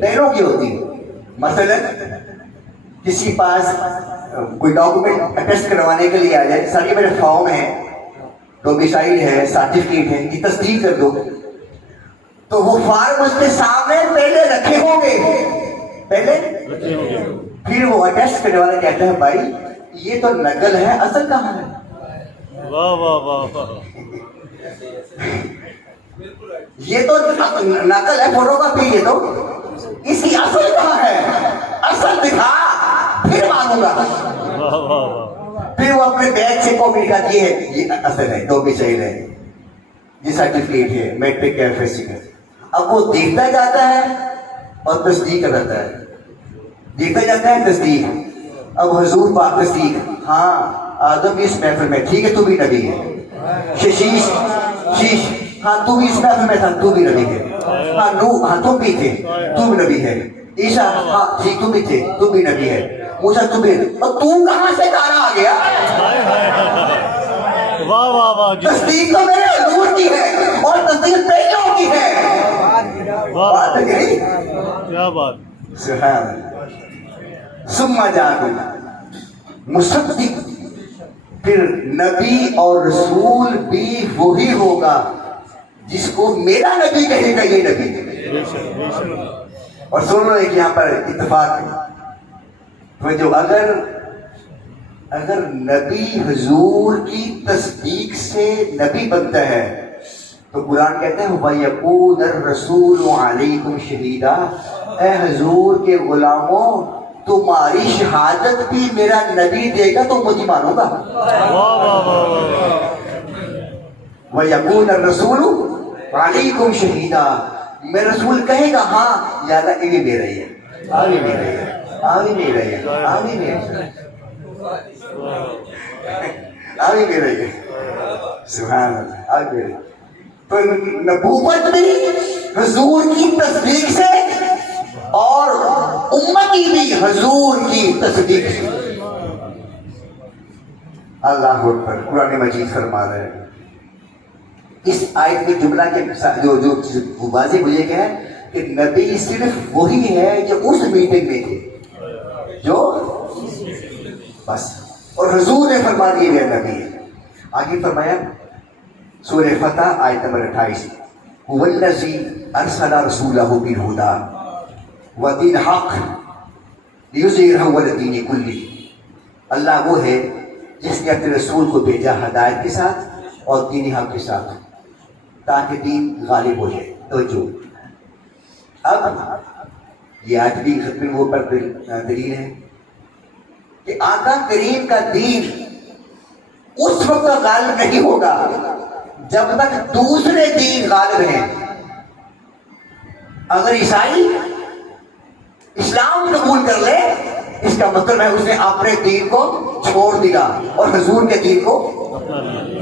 پہلوں کی ہوتی ہے. مثلا کسی پاس کوئی ڈاکومنٹ اٹیسٹ کروانے کے لیے آ جائے، سارے میرے فارم ہے، ڈومیسائل ہے، سرٹیفکیٹ ہے، یہ تصدیق کر دو. تو وہ فارم اس کے سامنے پہلے رکھے ہوں گے، پہلے پھر وہ اٹیسٹ کرنے والا کہتا ہے بھائی یہ تو نقل ہے، اصل کہاں ہے؟ واہ واہ واہ واہ. یہ تو نقل ہے، فوٹو کاپی. یہ تو اس کی اصل کہاں ہے؟ اصل دکھا پھر مانوں گا. واہ واہ واہ. پھر وہ اپنے بیگ سے کاپی دکھاتی ہے، یہ اصل ہے، ڈومیسائل ہے، یہ سرٹیفکیٹ ہے، میٹرک ہے، فیسٹیکل. اب وہ دیکھتا جاتا ہے اور تصدیق کرتا ہے، دیکھتا جاتا ہے تصدیق. اب حضور پاک تصدیق، ہاں آدم اس محفل میں، ٹھیک ہے تو بھی نبی ہے. شیش، ہاں تو بھی اس محفل میں تھا، تو بھی نبی ہے. ہاں نوح، ہاں تم بھی تھے، تو بھی نبی ہے. عیسیٰ، ہاں ٹھیک تم بھی تھے، تو بھی نبی ہے. موسیٰ تم بھی، اور تو کہاں سے تارا آ گیا؟ واہ واہ واہ. تصدیق تو میرے حضور کی ہے اور تصدیق پہلوں کی ہے. بات ہے کیا بات. سبحان اللہ. ثم جاءکم مصدق، پھر نبی اور رسول بھی وہی ہوگا جس کو میرا نبی کہے گا یہ نبی. اور سن لو ایک یہاں پر اتفاق ہے، تو جو اگر نبی حضور کی تصدیق سے نبی بنتا ہے تو قرآن کہتے ہیں وَيَقُولَ الرَّسُولُ عَلَيْكُمْ شَهِيدًا، اے حضور کے غلاموں تمہاری شہادت بھی میرا نبی دے گا تو مجھے مانو گا. وَيَقُولَ الرَّسُولُ عَلَيْكُمْ شَهِيدًا، میرا رسول کہے گا ہاں یا اللہ یہ بھی میرا ہی ہے، آ بھی میرا ہی ہے، آ بھی میرا ہی ہے، آ بھی میرا ہی ہے، آ بھی میرا ہی ہے. سبحان اللہ. آ بھی میرا ہی ہے. تو نبوت بھی حضور کی تصدیق سے اور امتی بھی حضور کی تصدیق سے. اللہ اکبر. قرآن مجید فرما رہا ہے اس آیت کے جملہ کے جو واضح مجھے کیا ہے کہ نبی صرف وہی ہے جو اس میٹنگ میں تھے، جو بس. اور حضور نے فرما دیے گئے نبی ہے. آگے فرمایا سورہ فتح آیت نمبر 28، وَالَّذِي أَرْسَلَ رَسُولَهُ بِالْهُدَىٰ وَدِينِ الْحَقِّ لِيُظْهِرَهُ عَلَى الدِّينِ كُلِّهِ. اللہ وہ ہے جس نے اپنے رسول کو بھیجا ہدایت کے ساتھ اور دین حق کے ساتھ تاکہ دین غالب ہو جائے. توجہ، اب یہ آج بھی ختم وہ پر دلیل ہے کہ آقا کریم کا دین اس وقت غالب نہیں ہوگا جب تک دوسرے دین غالب ہیں. اگر عیسائی اسلام قبول کر لے اس کا مطلب ہے اس نے اپنے دین کو چھوڑ دیا اور حضور کے دین کو.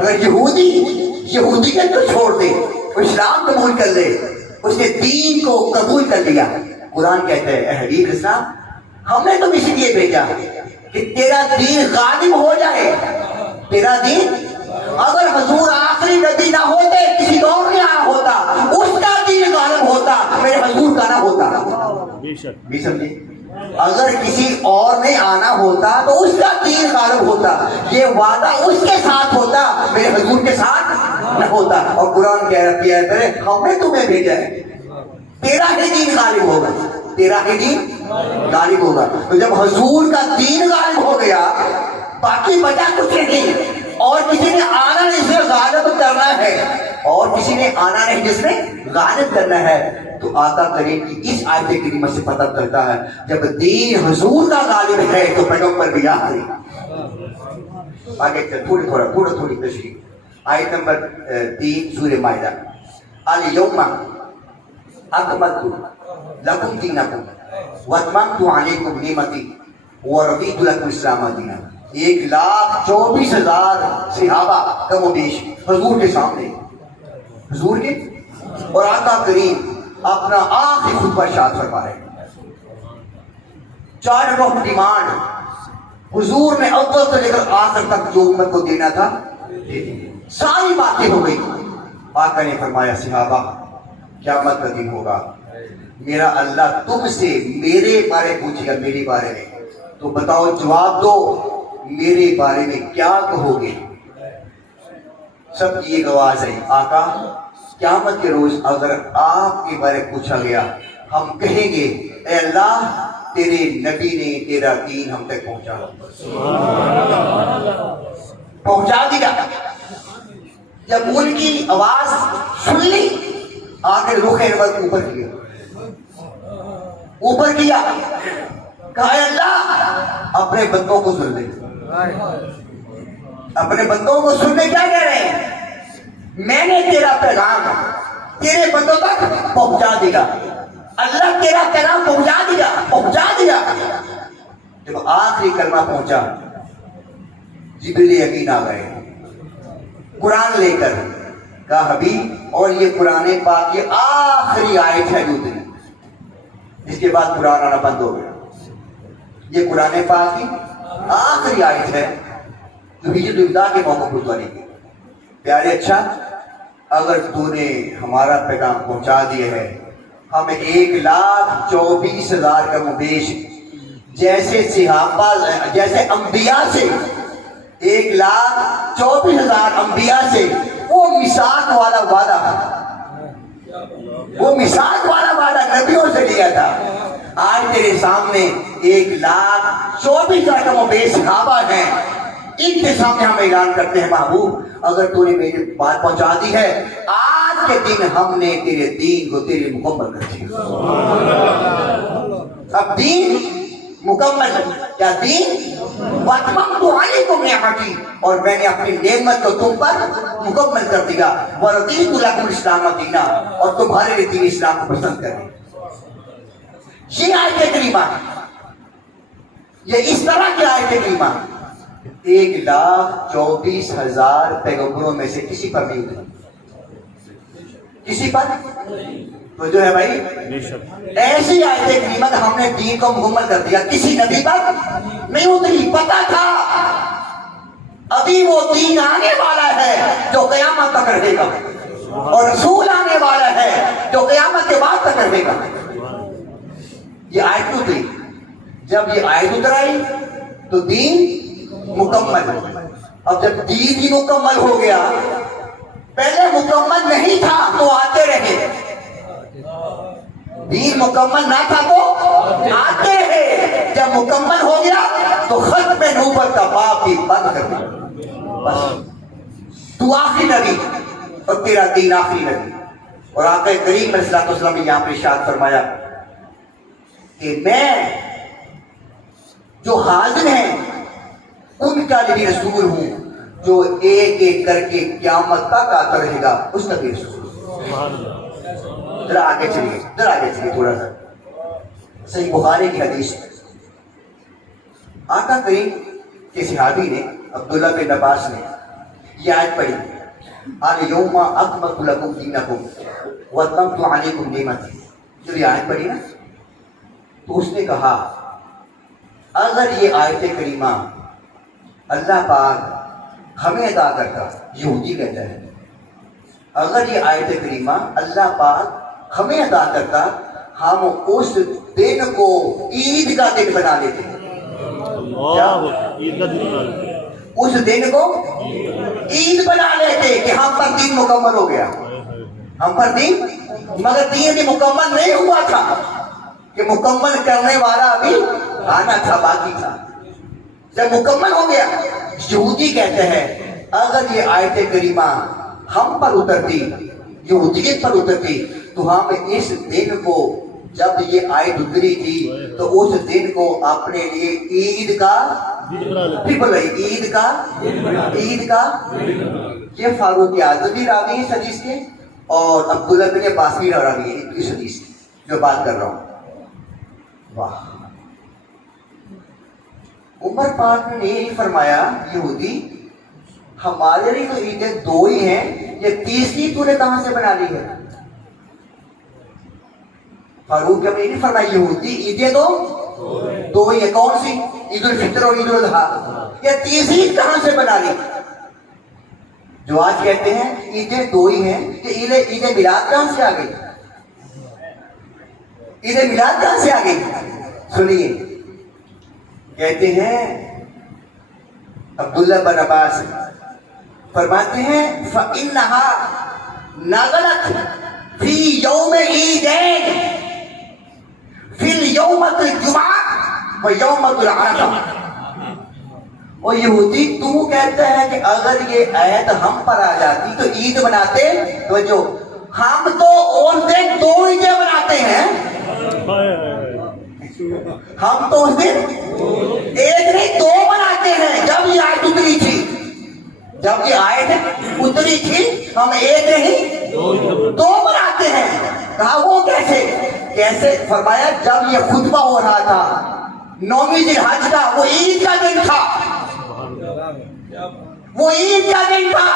اگر یہودیت کو چھوڑ دے وہ اسلام قبول کر لے, اس نے دین کو قبول کر لیا. قرآن کہتا ہے اے حبیب اسلام ہم نے تم اس لیے بھیجا کہ تیرا دین غالب ہو جائے. تیرا دین, اگر حضور آخری نبی نہ ہوتے کسی اور نے آنا ہوتا, اس کا دین غالب ہوتا, میرے حضور کا نہ ہوتا. بھی سمجھے, اگر کسی اور نے آنا ہوتا تو اس کا دین غالب ہوتا, یہ وعدہ اس کے ساتھ ہوتا, میرے حضور کے ساتھ نہ ہوتا. اور قرآن کہہ رہا ہے ہم نے تمہیں بھیجا ہے, تیرا ہی دین غالب ہوگا, تیرا ہی دین غالب ہوگا. تو جب حضور کا دین غالب ہو گیا باقی بچا کچھ نہیں, اور کسی نے آنا نہیں جس نے غالب کرنا ہے, اور کسی نے آنا نہیں جس نے غالب کرنا ہے. تو آقا کریم کی اس آیت کریمہ سے پتہ چلتا ہے جب دین حضور کا غالب ہے تو پیغمبر بھی آخری. آگے تھوڑی تشریح. آیت نمبر 3 سورہ مائدہ. الیوم اکملت لکم دینکم واتممت علیکم نعمتی ورضیت لکم الاسلام دینا. 1,24,000 صحابہ کم و بیش حضور کے سامنے, حضور کے, اور آقا کریم اپنا آخری خطبہ ارشاد فرما رہے ہیں. 4 رکن ڈیمانڈ حضور نے اول سے لے کر آخر تک جو امت کو دینا تھا ساری باتیں ہو گئی. آقا نے فرمایا صحابہ قیامت کا دن ہوگا, میرا اللہ تم سے میرے بارے پوچھے گا, میرے بارے میں, تو بتاؤ جواب دو میرے بارے میں کیا کہو گے. سب کی یہ گواز ہے آقا قیامت کے روز اگر آپ کے بارے پوچھا گیا ہم کہیں گے اے اللہ تیرے نبی نے تیرا دین ہم تک پہنچا دیا. جب ان کی آواز سن لی آگے رخ انور اوپر کیا, کہا اے اللہ اپنے بندوں کو سن لے. اپنے بندوں کو سننے کیا کہہ رہے ہیں, میں نے تیرا پیغام تیرے بندوں تک پہنچا دیا. اللہ تیرا پیغام پہنچا دیا. جب آخری کلمہ پہنچا جبریل امین آ گئے قرآن لے کر, کہا حبیب اور یہ قرآن پاک کی آخری آیت ہے جو اتری, اس کے بعد قرآن آنا بند ہو گیا. یہ قرآن پاک کی آخری آیت ہے جو ہجرت الوداع کے موقع پر اتاری گئی. پیارے اچھا اگر تو نے ہمارا پیغام پہنچا دیا ہے, ہمیں 1,24,000 کم و بیش جیسے صحابہ جیسے انبیاء سے 1,24,000 انبیاء سے وہ میثاق والا وعدہ نبیوں سے لیا تھا. آج تیرے سامنے 1,24,000 کم و بیش صحابہ ہیں, ان کے سامنے ہم اعلان کرتے ہیں محبوب اگر تو نے میری بات پہنچا دی ہے آج کے دن ہم نے تیرے دین کو تیرے مکمل کر دیا. اب دین مکمل کیا دین واتممت علیکم نعمتی, اور میں نے اپنی نعمت کو تم پر مکمل کر دیا. ورضیت لکم الاسلام دینا, اور تمہارے لیے دین اسلام کو پسند کر دیا. یہ آیت کریمہ, یہ اس طرح کی آیت کریمہ 1,24,000 پیغمبروں میں سے کسی پر نہیں اتری, کسی پر تو جو ہے بھائی ایسی آیت کریمہ ہم نے دین کو مکمل کر دیا, کسی نبی پر نہیں اتری. پتا تھا ابھی وہ دین آنے والا ہے جو قیامت تک رہے گا, اور رسول آنے والا ہے جو قیامت کے بعد تک رہے گا. یہ آیت اتری, جب یہ آیت اتر آئی تو دین مکمل. اب جب دین ہی مکمل ہو گیا, پہلے مکمل نہیں تھا تو آتے رہے, دین مکمل نہ تھا تو آتے رہے, جب مکمل ہو گیا تو ختم نبوت کا باب بھی بند کر دیا. تو آخری نبی اور تیرا دین آخری نبی. اور آقا کریم علیہ الصلوۃ والسلام نے یہاں پہ ارشاد فرمایا کہ میں جو حاضر ہیں ان کا بھی رسول ہوں, جو ایک ایک کر کے قیامت تک آتا رہے گا اس کا بھی رسول. ذرا آگے چلیے تھوڑا سا. صحیح بخاری کی حدیث ہے، آقا کریم کے صحابی نے عبداللہ بن عباس نے یہ آیت پڑھی، الیوم اکملت لکم دینکم واتممت علیکم نعمتی، جو یہ آیت پڑھی نا تو اس نے کہا اگر یہ آیت کریمہ اللہ پاک ہمیں عطا کرتا، یہودی کہتا ہے، اگر یہ آیت کریمہ اللہ پاک ہمیں عطا کرتا ہم اس دن کو عید کا دن بنا لیتے ہیں۔ اللہ عید کا دن بنا لیتے ہیں۔ اس دن کو عید بنا لیتے کہ ہم پر دین مکمل ہو گیا، ہم پر دین، مگر دین مکمل نہیں ہوا تھا کہ مکمل کرنے والا ابھی آنا تھا، باقی تھا۔ جب مکمل ہو گیا، یہودی کہتے ہیں اگر یہ آیت کریمہ ہم پر اترتی، یہودیت پر اترتی، تو ہم اس دن کو، جب یہ آیت اتری تھی تو اس دن کو اپنے لیے عید کا عید کا یہ فاروق اعظمی راوی اس حدیث کے اور عبداللہ بن عباس بھی راوی ہے اس حدیث کی جو بات کر رہا ہوں۔ واہ، عمر پاک نے یہ فرمایا یہودی ہمارے لیے تو عیدیں دو ہی ہیں، یہ تیسری تو نے کہاں سے بنا لی ہے؟ فاروق نے نہیں فرمایا یہودی عیدیں دو ہی ہے، کون سی؟ عید الفطر اور عید الاضحیٰ، یہ تیسری کہاں سے بنا لی؟ جو آج کہتے ہیں عیدیں دو ہی ہیں، کہ عید میلاد کہاں سے آ گئی؟ عید میلاد کہاں سے آ گئی؟ سنیے، کہتے ہیں عبداللہ بن عباس فرماتے ہیں فَإِنَّهَا نَزَلَتْ فِي يَوْمِ عِيدَيْنِ فِي الْيَوْمَةِ الْجُمْعَةِ وَيَوْمَةِ الْعَرَفَةِ۔ اور یہودی تو کہتا ہے کہ اگر یہ آیت ہم پر آ جاتی تو عید مناتے، تو جو ہم تو اس دن دو عیدیں مناتے ہیں، ہم تو اس دن ایک نہیں دو مناتے ہیں۔ جب یہ آیت اتری تھی، جب یہ آیت اتری تھی ہم ایک نہیں دو مناتے ہیں۔ کہا وہ کیسے؟ فرمایا جب یہ خطبہ ہو رہا تھا 9ویں ذی الحج کا، وہ عید کا دن تھا، وہ عید کا دن تھا،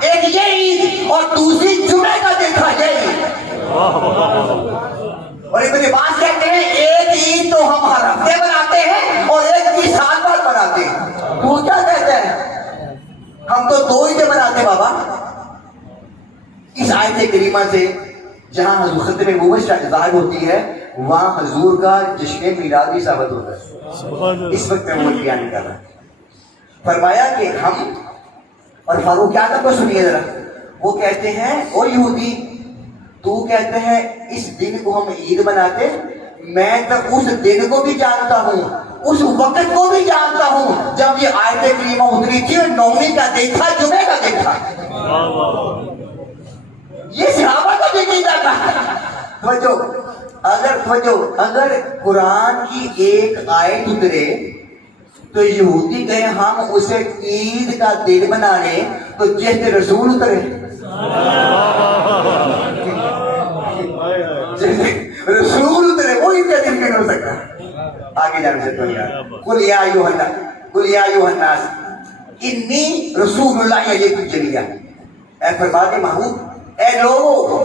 ایک یہ عید اور دوسری جمعے کا دن تھا، یہ عید۔ اور ابن عباس کہتے ہیں ایک عید تو ہم ہر ہفتے مناتے ہیں اور ایک عید سال بعد مناتے ہیں۔ تو کیا کہتا ہے؟ ہم تو دو عیدیں مناتے بابا۔ اس آیت کریمہ سے جہاں حضور ختم نبوت ظاہر ہوتی ہے، وہاں حضور کا جشن میلاد بھی ثابت ہوتا ہے۔ اس وقت میں وہ بیان نہیں کر رہا، فرمایا کہ ہم، اور فاروق اعظم کو سنیے ذرا، وہ کہتے ہیں او یہودی تو کہتے ہیں اس دن کو ہم عید مناتے، میں تو اس دن کو بھی جانتا ہوں، اس وقت کو بھی جانتا ہوں جب یہ آیت کریمہ اتری تھی اور 9ویں کا دن تھا، جمعے کا دن تھا۔ یہ صحابہ کا بھی نہیں جاتا۔ اگر قرآن کی ایک آیت اترے تو یہودی کہیں ہم اسے عید کا دن بنا لیں، تو جس دن رسول اترے، رسول اترے وہ عید کا دن نہیں ہو سکتا۔ آگے جانے سے پہلے قل یا ایھا الناس انی رسول اللہ الیکم جمیعا، اے فرما دے محبوب، اے لوگو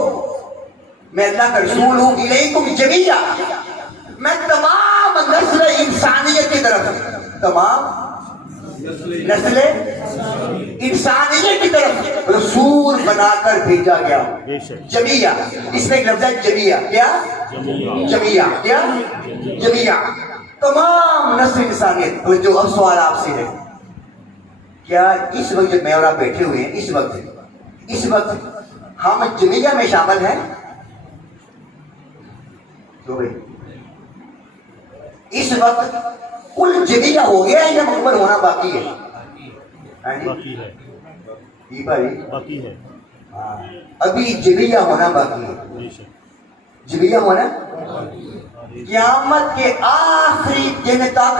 میں اللہ کا رسول ہوں، الیکم جمیعا، میں تمام نسل انسانیت کی طرف، تمام نسل انسانیت کی طرف رسول بنا کر بھیجا گیا ہوں۔ جمیعا، اس میں ایک لفظ ہے جمیعا، کیا؟ جمیعا، کیا؟ جمیعا، تمام نسل انسانیت۔ تو جو اب سوال آپ سے ہے، کیا اس وقت جب میں اور آپ بیٹھے ہوئے ہیں، اس وقت ہم جمیعا میں شامل ہیں؟ کیوں بھائی؟ اس وقت کل جمیعا ہو گیا ہے یا مکمل ہونا باقی ہے؟ باقی ہے، جی بھائی باقی ہے، ابھی جمیعا ہونا باقی ہے۔ جمیعا ہونا قیامت کے آخری دن تک،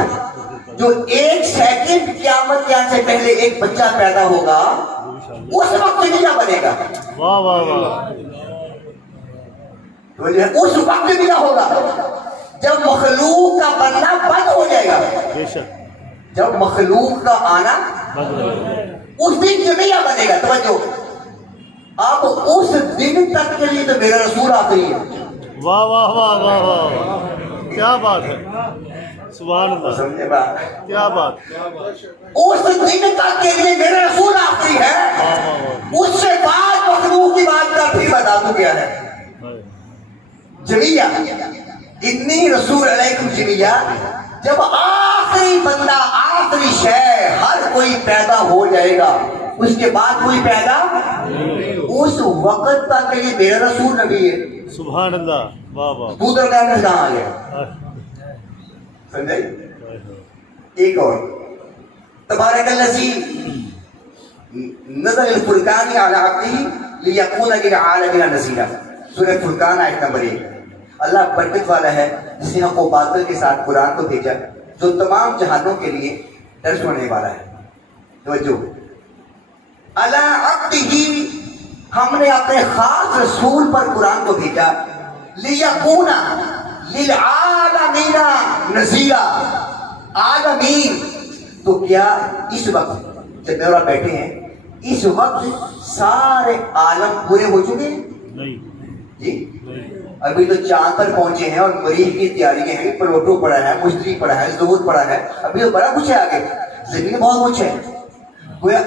جو 1 سیکنڈ قیامت کے آنے سے پہلے ایک بچہ پیدا ہوگا، اس وقت جمیعا بنے گا۔ واہ واہ واہ، اس وقت جمیعا ہوگا جب مخلوق کا بننا بند ہو جائے گا، بے شک جب مخلوق کا آنا بدل اس دن جمعیہ بنے گا. توجہ، اب اس دن تک کے لیے تو میرا رسول آخری ہے. واہ واہ واہ واہ واہ، کیا بات ہے، سبحان اللہ، سمجھے بات؟ کیا بات، اس دن تک کے لیے میرا رسول آخری ہے. واہ واہ واہ، اس سے بعد مخلوق کی بات کا پھر بتا دوں کیا ہے جمعیہ. انی رسول علیکم جمعیہ، جب آخری بندہ، آخری شے ہر کوئی پیدا ہو جائے گا، اس کے بعد کوئی پیدا، اس وقت تک کے لیے میرا رسول نبی ہے. سبحان اللہ، واہ واہ، پودر کا اندر کہاں آ گیا؟ سمجھے؟ ایک اور، تبارک الذی نزل الفرقان علی عبدہ لیکون للعالمین نذیرا. سورہ فرقان آیت نمبر 1. اللہ برکت والا ہے جس نے حق و باطل کے ساتھ قرآن کو بھیجا، جو تمام جہانوں کے لیے ڈر سنانے والا ہے. توجہ، علی عبدہ، ہم نے اپنے خاص رسول پر قرآن کو بھیجا، لیکون للعالمین نذیرا. عالمین تو کیا اس وقت جب میرا بیٹھے ہیں، اس وقت سارے عالم پورے ہو چکے ہیں؟ نہیں جی، نہیں، ابھی تو چاند پر پہنچے ہیں اور مریخ کی تیاریاں ہیں. پلوٹو پڑا ہے، مشتری پڑا ہے، زہر پڑا ہے، ابھی تو بڑا کچھ ہے آگے، زمین بہت کچھ ہے.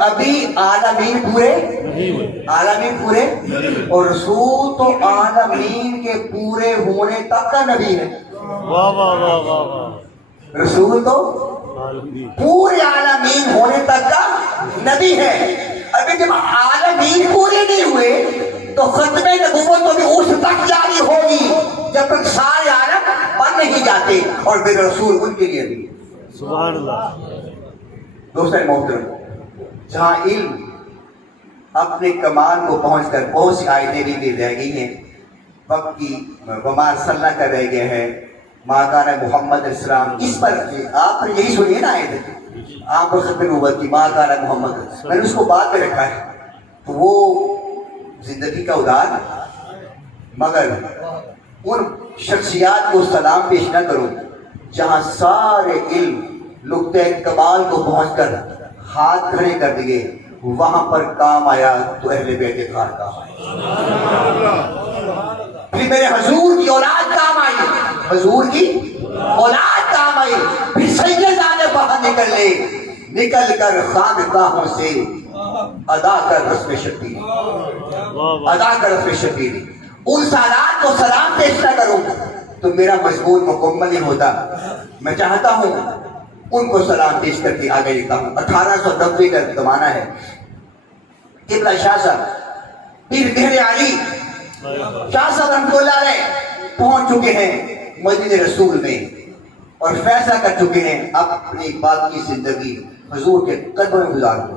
ابھی عالمین پورے، نہیں ہوئے، عالمین پورے، اور رسول تو عالمین کے پورے ہونے تک کا نبی ہے. واہ واہ واہ واہ واہ، رسول تو عالمگیر، پورے عالمین ہونے تک کا نبی ہے. ابھی جب عالمین پورے نہیں ہوئے تو ختم نبوت تو بھی اس تک جاری ہوگی جب تک سارے عالم بن نہیں جاتے، اور میرے رسول ان کے لیے بھی. سبحان اللہ، دوستان محترم، جہاں علم اپنے کمال کو پہنچ کر بہت سی آیتیں بھی رہ گئی ہیں، وقت کی وما ارسلنا کا رہ گیا ہے، ما کان محمد السلام، اس پر آپ نے یہی سنیے نا آیت، آپ کو ختم نبوت کی ما کان محمد، میں نے اس کو بعد میں رکھا ہے. تو وہ زندگی کا ادار، مگر ان شخصیات کو سلام پیش نہ کرو جہاں سارے علم نقطۂ کمال کو پہنچ کر ہاتھ کھڑے کر دیے، وہاں پر کام آیا تو اہل بیت خار کام آیا. پھر میرے حضور کی اولاد کام آئی، حضور کی اولاد کام آئی. پھر سیدانے باہر نکل کر خانقاہوں سے ادا کر رسم شبیر، واہ واہ، ادا کر رسم شبیر. ان سالات کو سلام پیش نہ کروں تو میرا مضمون مکمل نہیں ہوتا. میں چاہتا ہوں ان کو سلام پیش کر کے آگے لکھتا ہوں. 1890 کا زمانہ ہے. قبلہ شاہ صاحب پیر مہر علی شاہ صاحب رحمۃ اللہ علیہ پہنچ چکے ہیں مسجد رسول میں اور فیصلہ کر چکے ہیں اپنی باقی زندگی حضور کے قدموں میں گزار دو.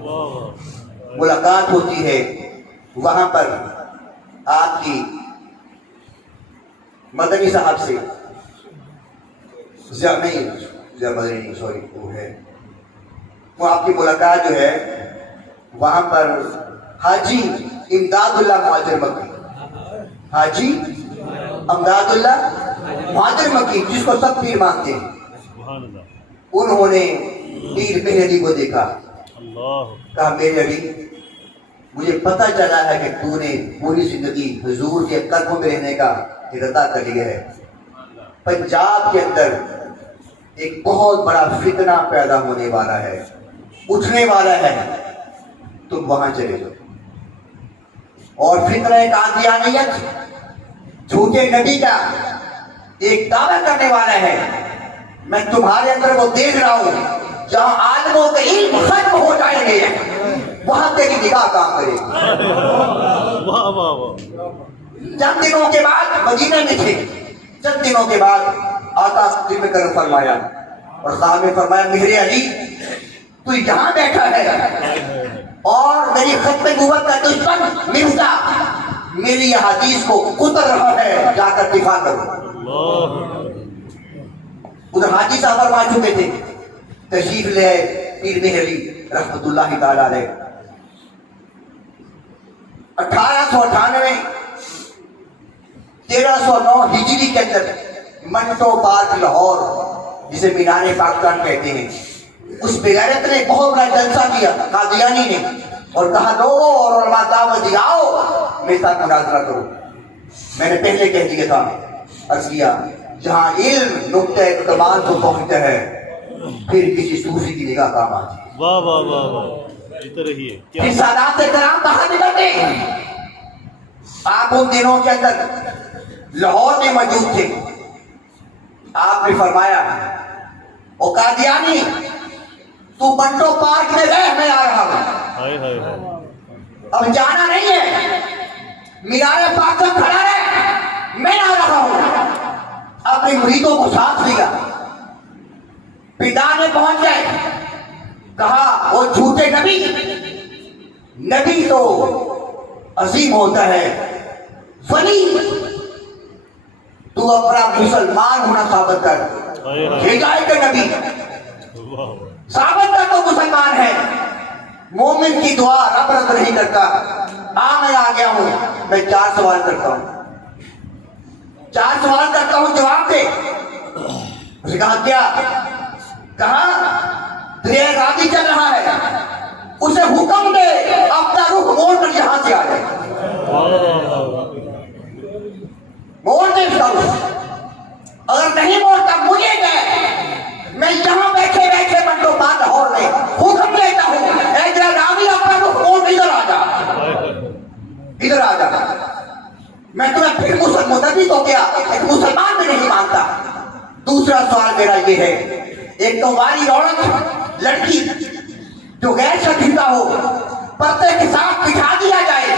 واہ واہ، ملاقات ہوتی ہے وہاں پر آپ کی مدنی صاحب سے، سوری وہ ہے، وہ آپ کی ملاقات جو ہے وہاں پر حاجی امداد اللہ مہاجر مکی، حاجی امداد اللہ مہاجر مکی جس کو سب پیر مانتے ہیں، سبحان اللہ، انہوں نے پیر مہر علی کو دیکھا، اللہ، کہا میرے علی مجھے پتہ چلا ہے کہ تو نے پوری زندگی حضور کے قدموں میں رہنے کا ارادہ کر لیا ہے. پنجاب کے اندر ایک بہت بڑا فتنہ پیدا ہونے والا ہے، اٹھنے والا ہے، تم وہاں چلے جاؤ. اور فتنہ قادیانیت جھوٹے نبی کا ایک دعویٰ کرنے والا ہے. میں تمہارے اندر وہ دیکھ رہا ہوں جہاں عالموں کے علم ختم ہو جائیں گے وہاں تیری نگاہ کام کرے گی. واہ واہ واہ، چند دنوں کے بعد مدینہ میں تھے، چند دنوں کے بعد آقا ذکر کر فرمایا اور خواب میں فرمایا مہر علی تو یہاں بیٹھا ہے اور میری ختم نبوت کا دشمن مرزا میری یہ حدیث کو اتر رہا ہے، جا کر دفاع کرو. اللہ، ادھر حاجی صاحب فرما چکے تھے، تشریف لے پیر مہر علی رحمۃ اللہ تعالی علیہ. 1898 1309 ہجری کے اندر منٹو پارک لاہور جسے مینار پاکستان کہتے ہیں، اس بغیرت نے بہت بڑا جلسہ کیا قادیانی نے اور کہا لوگوں اور علماء دعوت دی آؤ میرے ساتھ مناظرہ کرو۔ میں نے پہلے کہہ دیا تھا، عرض کیا جہاں علم نقطۂ کمال کو پہنچتا ہے پھر کسی صوفی کی نگاہ کام آتی ہے۔ واہ واہ واہ واہ، جیتے رہیے۔ پھر سادات کرام باہر نکلتے، آپ ان دنوں کے اندر لاہور میں موجود تھے، آپ نے فرمایا او قادیانی تو منٹو پارک میں رہ، میں آ رہا ہوں، ہائے ہائے ہائے، اب جانا نہیں ہے، مینار پاک پر کھڑا رہ، میں آ رہا ہوں۔ اپنے مریدوں کو ساتھ لیا، پتا میں پہنچ گئے، کہا وہ جھوٹے نبی، نبی تو عظیم ہوتا ہے، ولی تو اپنا مسلمان ہونا ثابت کر، ہائے ہائے، ہدایت کا نبی واہ واہ، ثابت کر تو مسلمان ہے۔ مومن کی دعا رب رد نہیں کرتا۔ میں آ گیا ہوں، میں 4 سوال کرتا ہوں، 4 سوال کرتا ہوں، جواب دے۔ اس نے کہا کیا؟ کہا دریا راوی چل رہا ہے، اسے حکم دے اپنا رخ موڑ کر یہاں سے آ جائے، واہ واہ واہ، موڑ دے اس کا رخ، اگر نہیں موڑتا مجھے کہ میں یہاں بیٹھے بیٹھے منٹو پارک لاہور میں حکم دیتا ہوں، اے دریا راوی اپنا رخ موڑ ادھر آ جا، ادھر آ جا، میں تمہیں پھر مدنی تو کیا ایک مسلمان بھی نہیں مانتا۔ دوسرا سوال میرا یہ ہے، ایک تو والی عورت لڑکی جو غیر شدیدہ ہو پردے کے ساتھ بٹھا دیا جائے،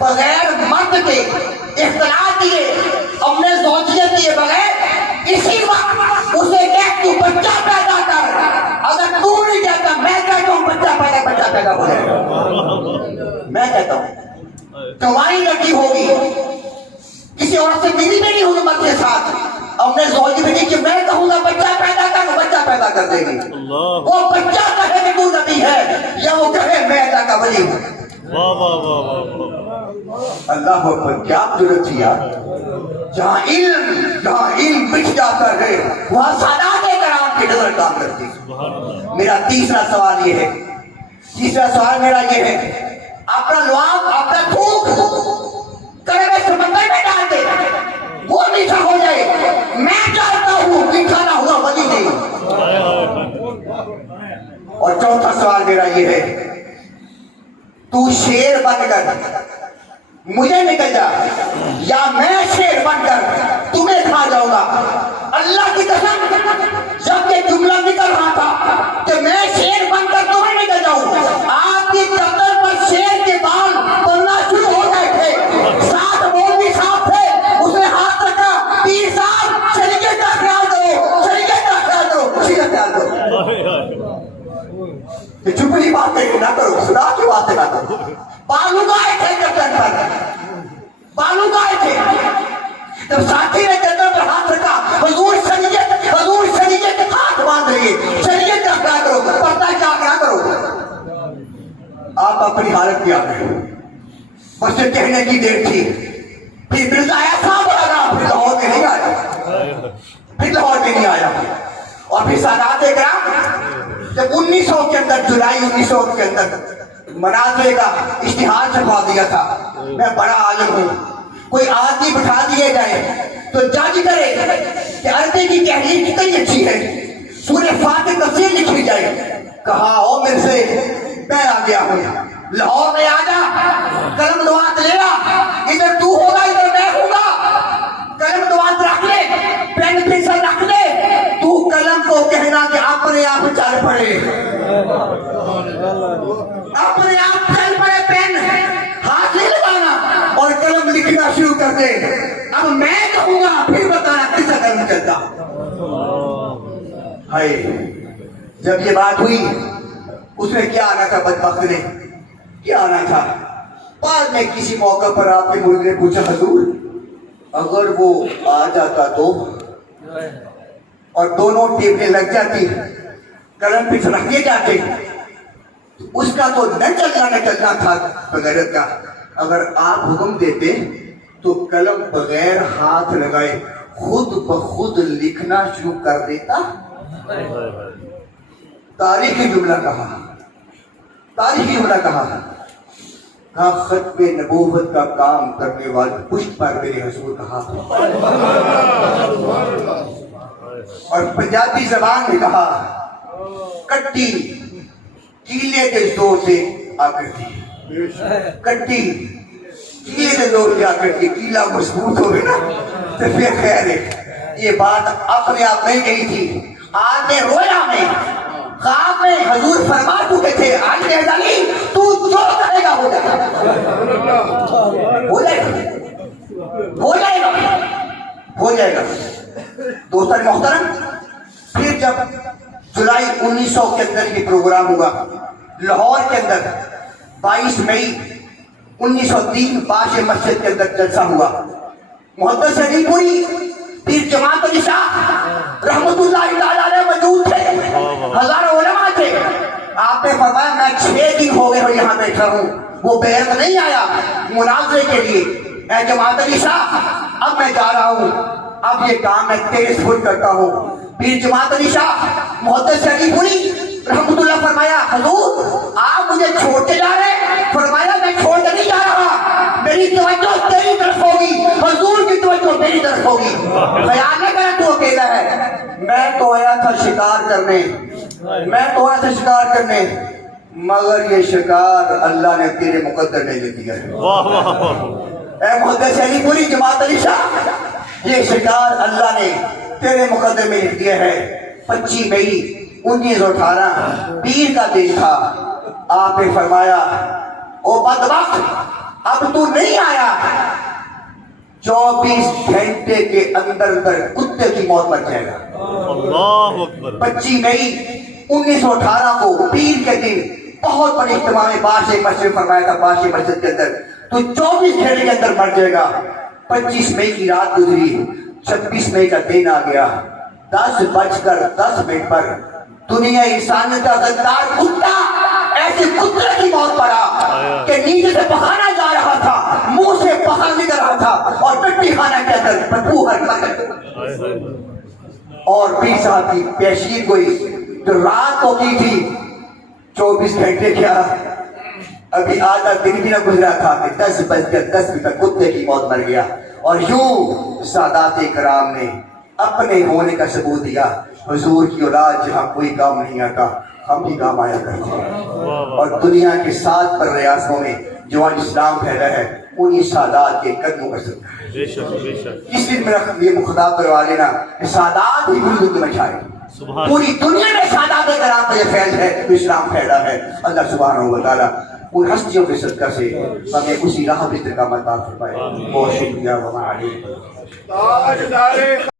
بغیر مرد کے اختلاط دیے، اپنے زوجیت دیے بغیر، اسی وقت اسے کہہ تو بچہ پیدا کر، اگر تو نہیں کہتا میں کہتا ہوں بچہ پیدا ہو جائے گا، میں کہتا ہوں کمائی لڑکی ہوگی، کسی عورت سے ملی بھی نہیں ہوگی مرد کے ساتھ، اپنے زوج بھی نہیں کہ میں کہوں گا بچہ پیدا کر، بچہ پیدا کر دے گی، اللہ، وہ بچہ کہے کہ تو نبی ہے یا وہ کہے میں اللہ کا ولی ہوں۔ واہ واہ واہ واہ واہ، اللہ اکبر، کیا ضرورت تھی یار، جہاں علم بچ جاتا ہے وہاں سادات کرام کی نظر کام کرتی۔ سبحان اللہ، میرا تیسرا سوال یہ ہے، تیسرا سوال میرا یہ ہے، اپنا لعاب اپنا تھوک کڑوے سمندر میں ڈال دے، وہ میٹھا ہو جائے، میں چاہتا ہوں میٹھا نہ ہوا ولی نہیں۔ ہائے ہائے ہائے، اور چوتھا سوال میرا یہ ہے، تو شیر بن کر مجھے نکل جا یا میں شیر بن کر تمہیں کھا جاؤں گا۔ اللہ کی قسم جب یہ جملہ نکل رہا تھا کہ میں شیر بن کر تمہیں نکل جاؤں، آپ کی قدر پر شیر کے بال بننا شروع ہو گئے تھے، ساتھ مولوی صاحب تھے، اس نے ہاتھ رکھا، پیر صاحب شریعت کا خیال کرو، شریعت کا خیال کرو، اسی کا خیال کرو، ہائے ہائے، کہ چپڑی باتیں نہ کرو، خدا کی باتیں نہ کرو۔ بالو گائے تھے گردن پر، بالو گائے تھے، جب ساتھی نے گردن پر ہاتھ رکھا، حضور شریعت ہاتھ باندھ رہی ہے، شریعت کا کیا کرو، پتہ کیا کرو۔ آپ اپنی حالت میں آ گئے، بس یہ کہنے کی دیر تھی، پھر مرزا ایسا بڑھا، پھر لاہور میں نہیں آیا، پھر لاہور میں نہیں آیا، اور پھر سادات کرام جب 1900 کے اندر جولائی 1900 کے اندر مناظرے کا اشتہار چھپا دیا تھا، میں بڑا عالم ہوں، کوئی آدمی بٹھا دیے جائے تو جج کرے کہ عربی کی تحریر کتنی اچھی ہے، سورہ فاتح تفسیر لکھی جائے، کہا او میرے سے میں آ گیا ہوں، لاہور میں آ جا، قلم دوات لے لا، ادھر تو ہوگا ادھر میں ہوں گا، قلم دوات رکھ لے، پین پنسل رکھ لے، تو قلم کو کہنا کہ اپنے آپ چل پڑے، اپنے آپ چل پڑے، پین ہاتھ نہیں لگانا اور قلم لکھنا شروع کر دے، اب میں کہوں گا پھر بتانا کس کا قلم چلتا۔ ہائے، جب یہ بات ہوئی اس نے کیا آنا تھا، بدبخت نے کیا آنا تھا۔ بعد میں کسی موقع پر آپ کے ملک نے پوچھا حضور اگر وہ آ جاتا تو، اور دونوں ٹیبلیں لگ جاتی، قلم پہ رکھ دیے جاتے، اس کا تو نہ چلنا تھا بغیرت کا، اگر آپ حکم دیتے تو قلم بغیر ہاتھ لگائے خود بخود لکھنا شروع کر دیتا. تاریخی جملہ کہا, تاریخی جملہ کہا, ختم نبوت کا کام کرنے والے پشت پر میرے حضور کہا, اور پنجابی زبان میں کہا کٹی کیلے کے زور سے آ کرتی, کٹی کیلے کے زور سے آ کرتی, کیلا مضبوط ہو گیا نا تو پھر خیر ہے. یہ بات اپنے آپ نہیں کہی تھی, آج میں رویا میں خواب میں حضور فرما چکے تھے, آج میں علی تو جو کہے گا ہو جائے گا, ہو جائے گا, ہو جائے گا, ہو جائے گا. دوستان محترم, پھر جب جولائی 1900 کے اندر یہ پروگرام ہوا لاہور کے اندر, 22 مئی 1903 باش مسجد کے اندر جلسہ ہوا. محدث علی پوری پیر جماعت النساء رحمت اللہ علیہ موجود تھے, ہزاروں علماء تھے. آپ نے فرمایا میں 6 دن ہو گئے ہو یہاں بیٹھا ہوں, وہ بیعت نہیں آیا مناظرے کے لیے. اے جماعت النساء اب میں جا رہا ہوں, اب یہ کام میں تیرے سپرد کرتا ہوں. پیر جماعت النساء محدث علی پوری رحمت اللہ فرمایا حضور آپ مجھے چھوڑ کے جا رہے؟ فرمایا میں چھوڑ کے نہیں جا رہا, میری توجہ تیری طرف ہوگی, حضور کی توجہ میری طرف ہوگی. خیال نہ کرا تو اکیلا ہے, میں تو آیا تھا شکار کرنے, میں تو آیا تھا شکار کرنے, مگر یہ شکار اللہ نے تیرے مقدر میں لے دیا ہے. اے محدث علی پوری جماعت النساء, یہ شکار اللہ نے تیرے مقدر میں لکھ دیا ہے. 25 مئی 1918 پیر کا دن تھا. آپ نے فرمایا او بدبخت اب تو نہیں آیا, 24 گھنٹے کے اندر اندر کتے کی موت مر جائے گا. اللہ اکبر. 25 مئی 1918 کو پیر کے دن بہت بڑی اجتماع میں باش مسجد فرمایا تھا, باش مسجد کے اندر تو 24 گھنٹے کے اندر مر جائے گا. 25 مئی کی رات گزری, 26 مئی کا دن آ گیا. 10:10 پر دنیا انسانیت کا غدار کتا ایسے کتے کی موت پڑا کہ نیچے سے بہانا جا رہا تھا, منہ سے باہر نکل رہا تھا, اور ٹٹی خانہ کے اندر بدبو اور پیر صاحب کی پیشگی کوئی جو رات کو کی تھی 24 گھنٹے کیا ابھی آدھا دن بھی نہ گزرا تھا کہ 10:10 تک کتے کی موت مر گیا. اور یوں سادات کرام نے اپنے ہونے کا ثبوت دیا, حضور کی اولاد جہاں کوئی کام نہیں آتا ہم بھی کام آیا کرتے ہیں. اور دنیا کے 7 پر ریاستوں میں جو آج اسلام پھیلا ہے انہی سادات کے قدموں کا صدقہ ہے. بے شک بے شک. اس دن میرا یہ خطاب کروا لینا کہ سادات ہی پوری دنیا میں چھائے, پوری دنیا میں سادات کرام کا یہ فیض ہے, اسلام پھیلا ہے. اللہ سبحانہ و تعالیٰ ان ہستیوں کے صدقہ سے ہمیں اسی راہ پہ استقامت عطا فرمائے. بہت شکریہ. وما علیکم.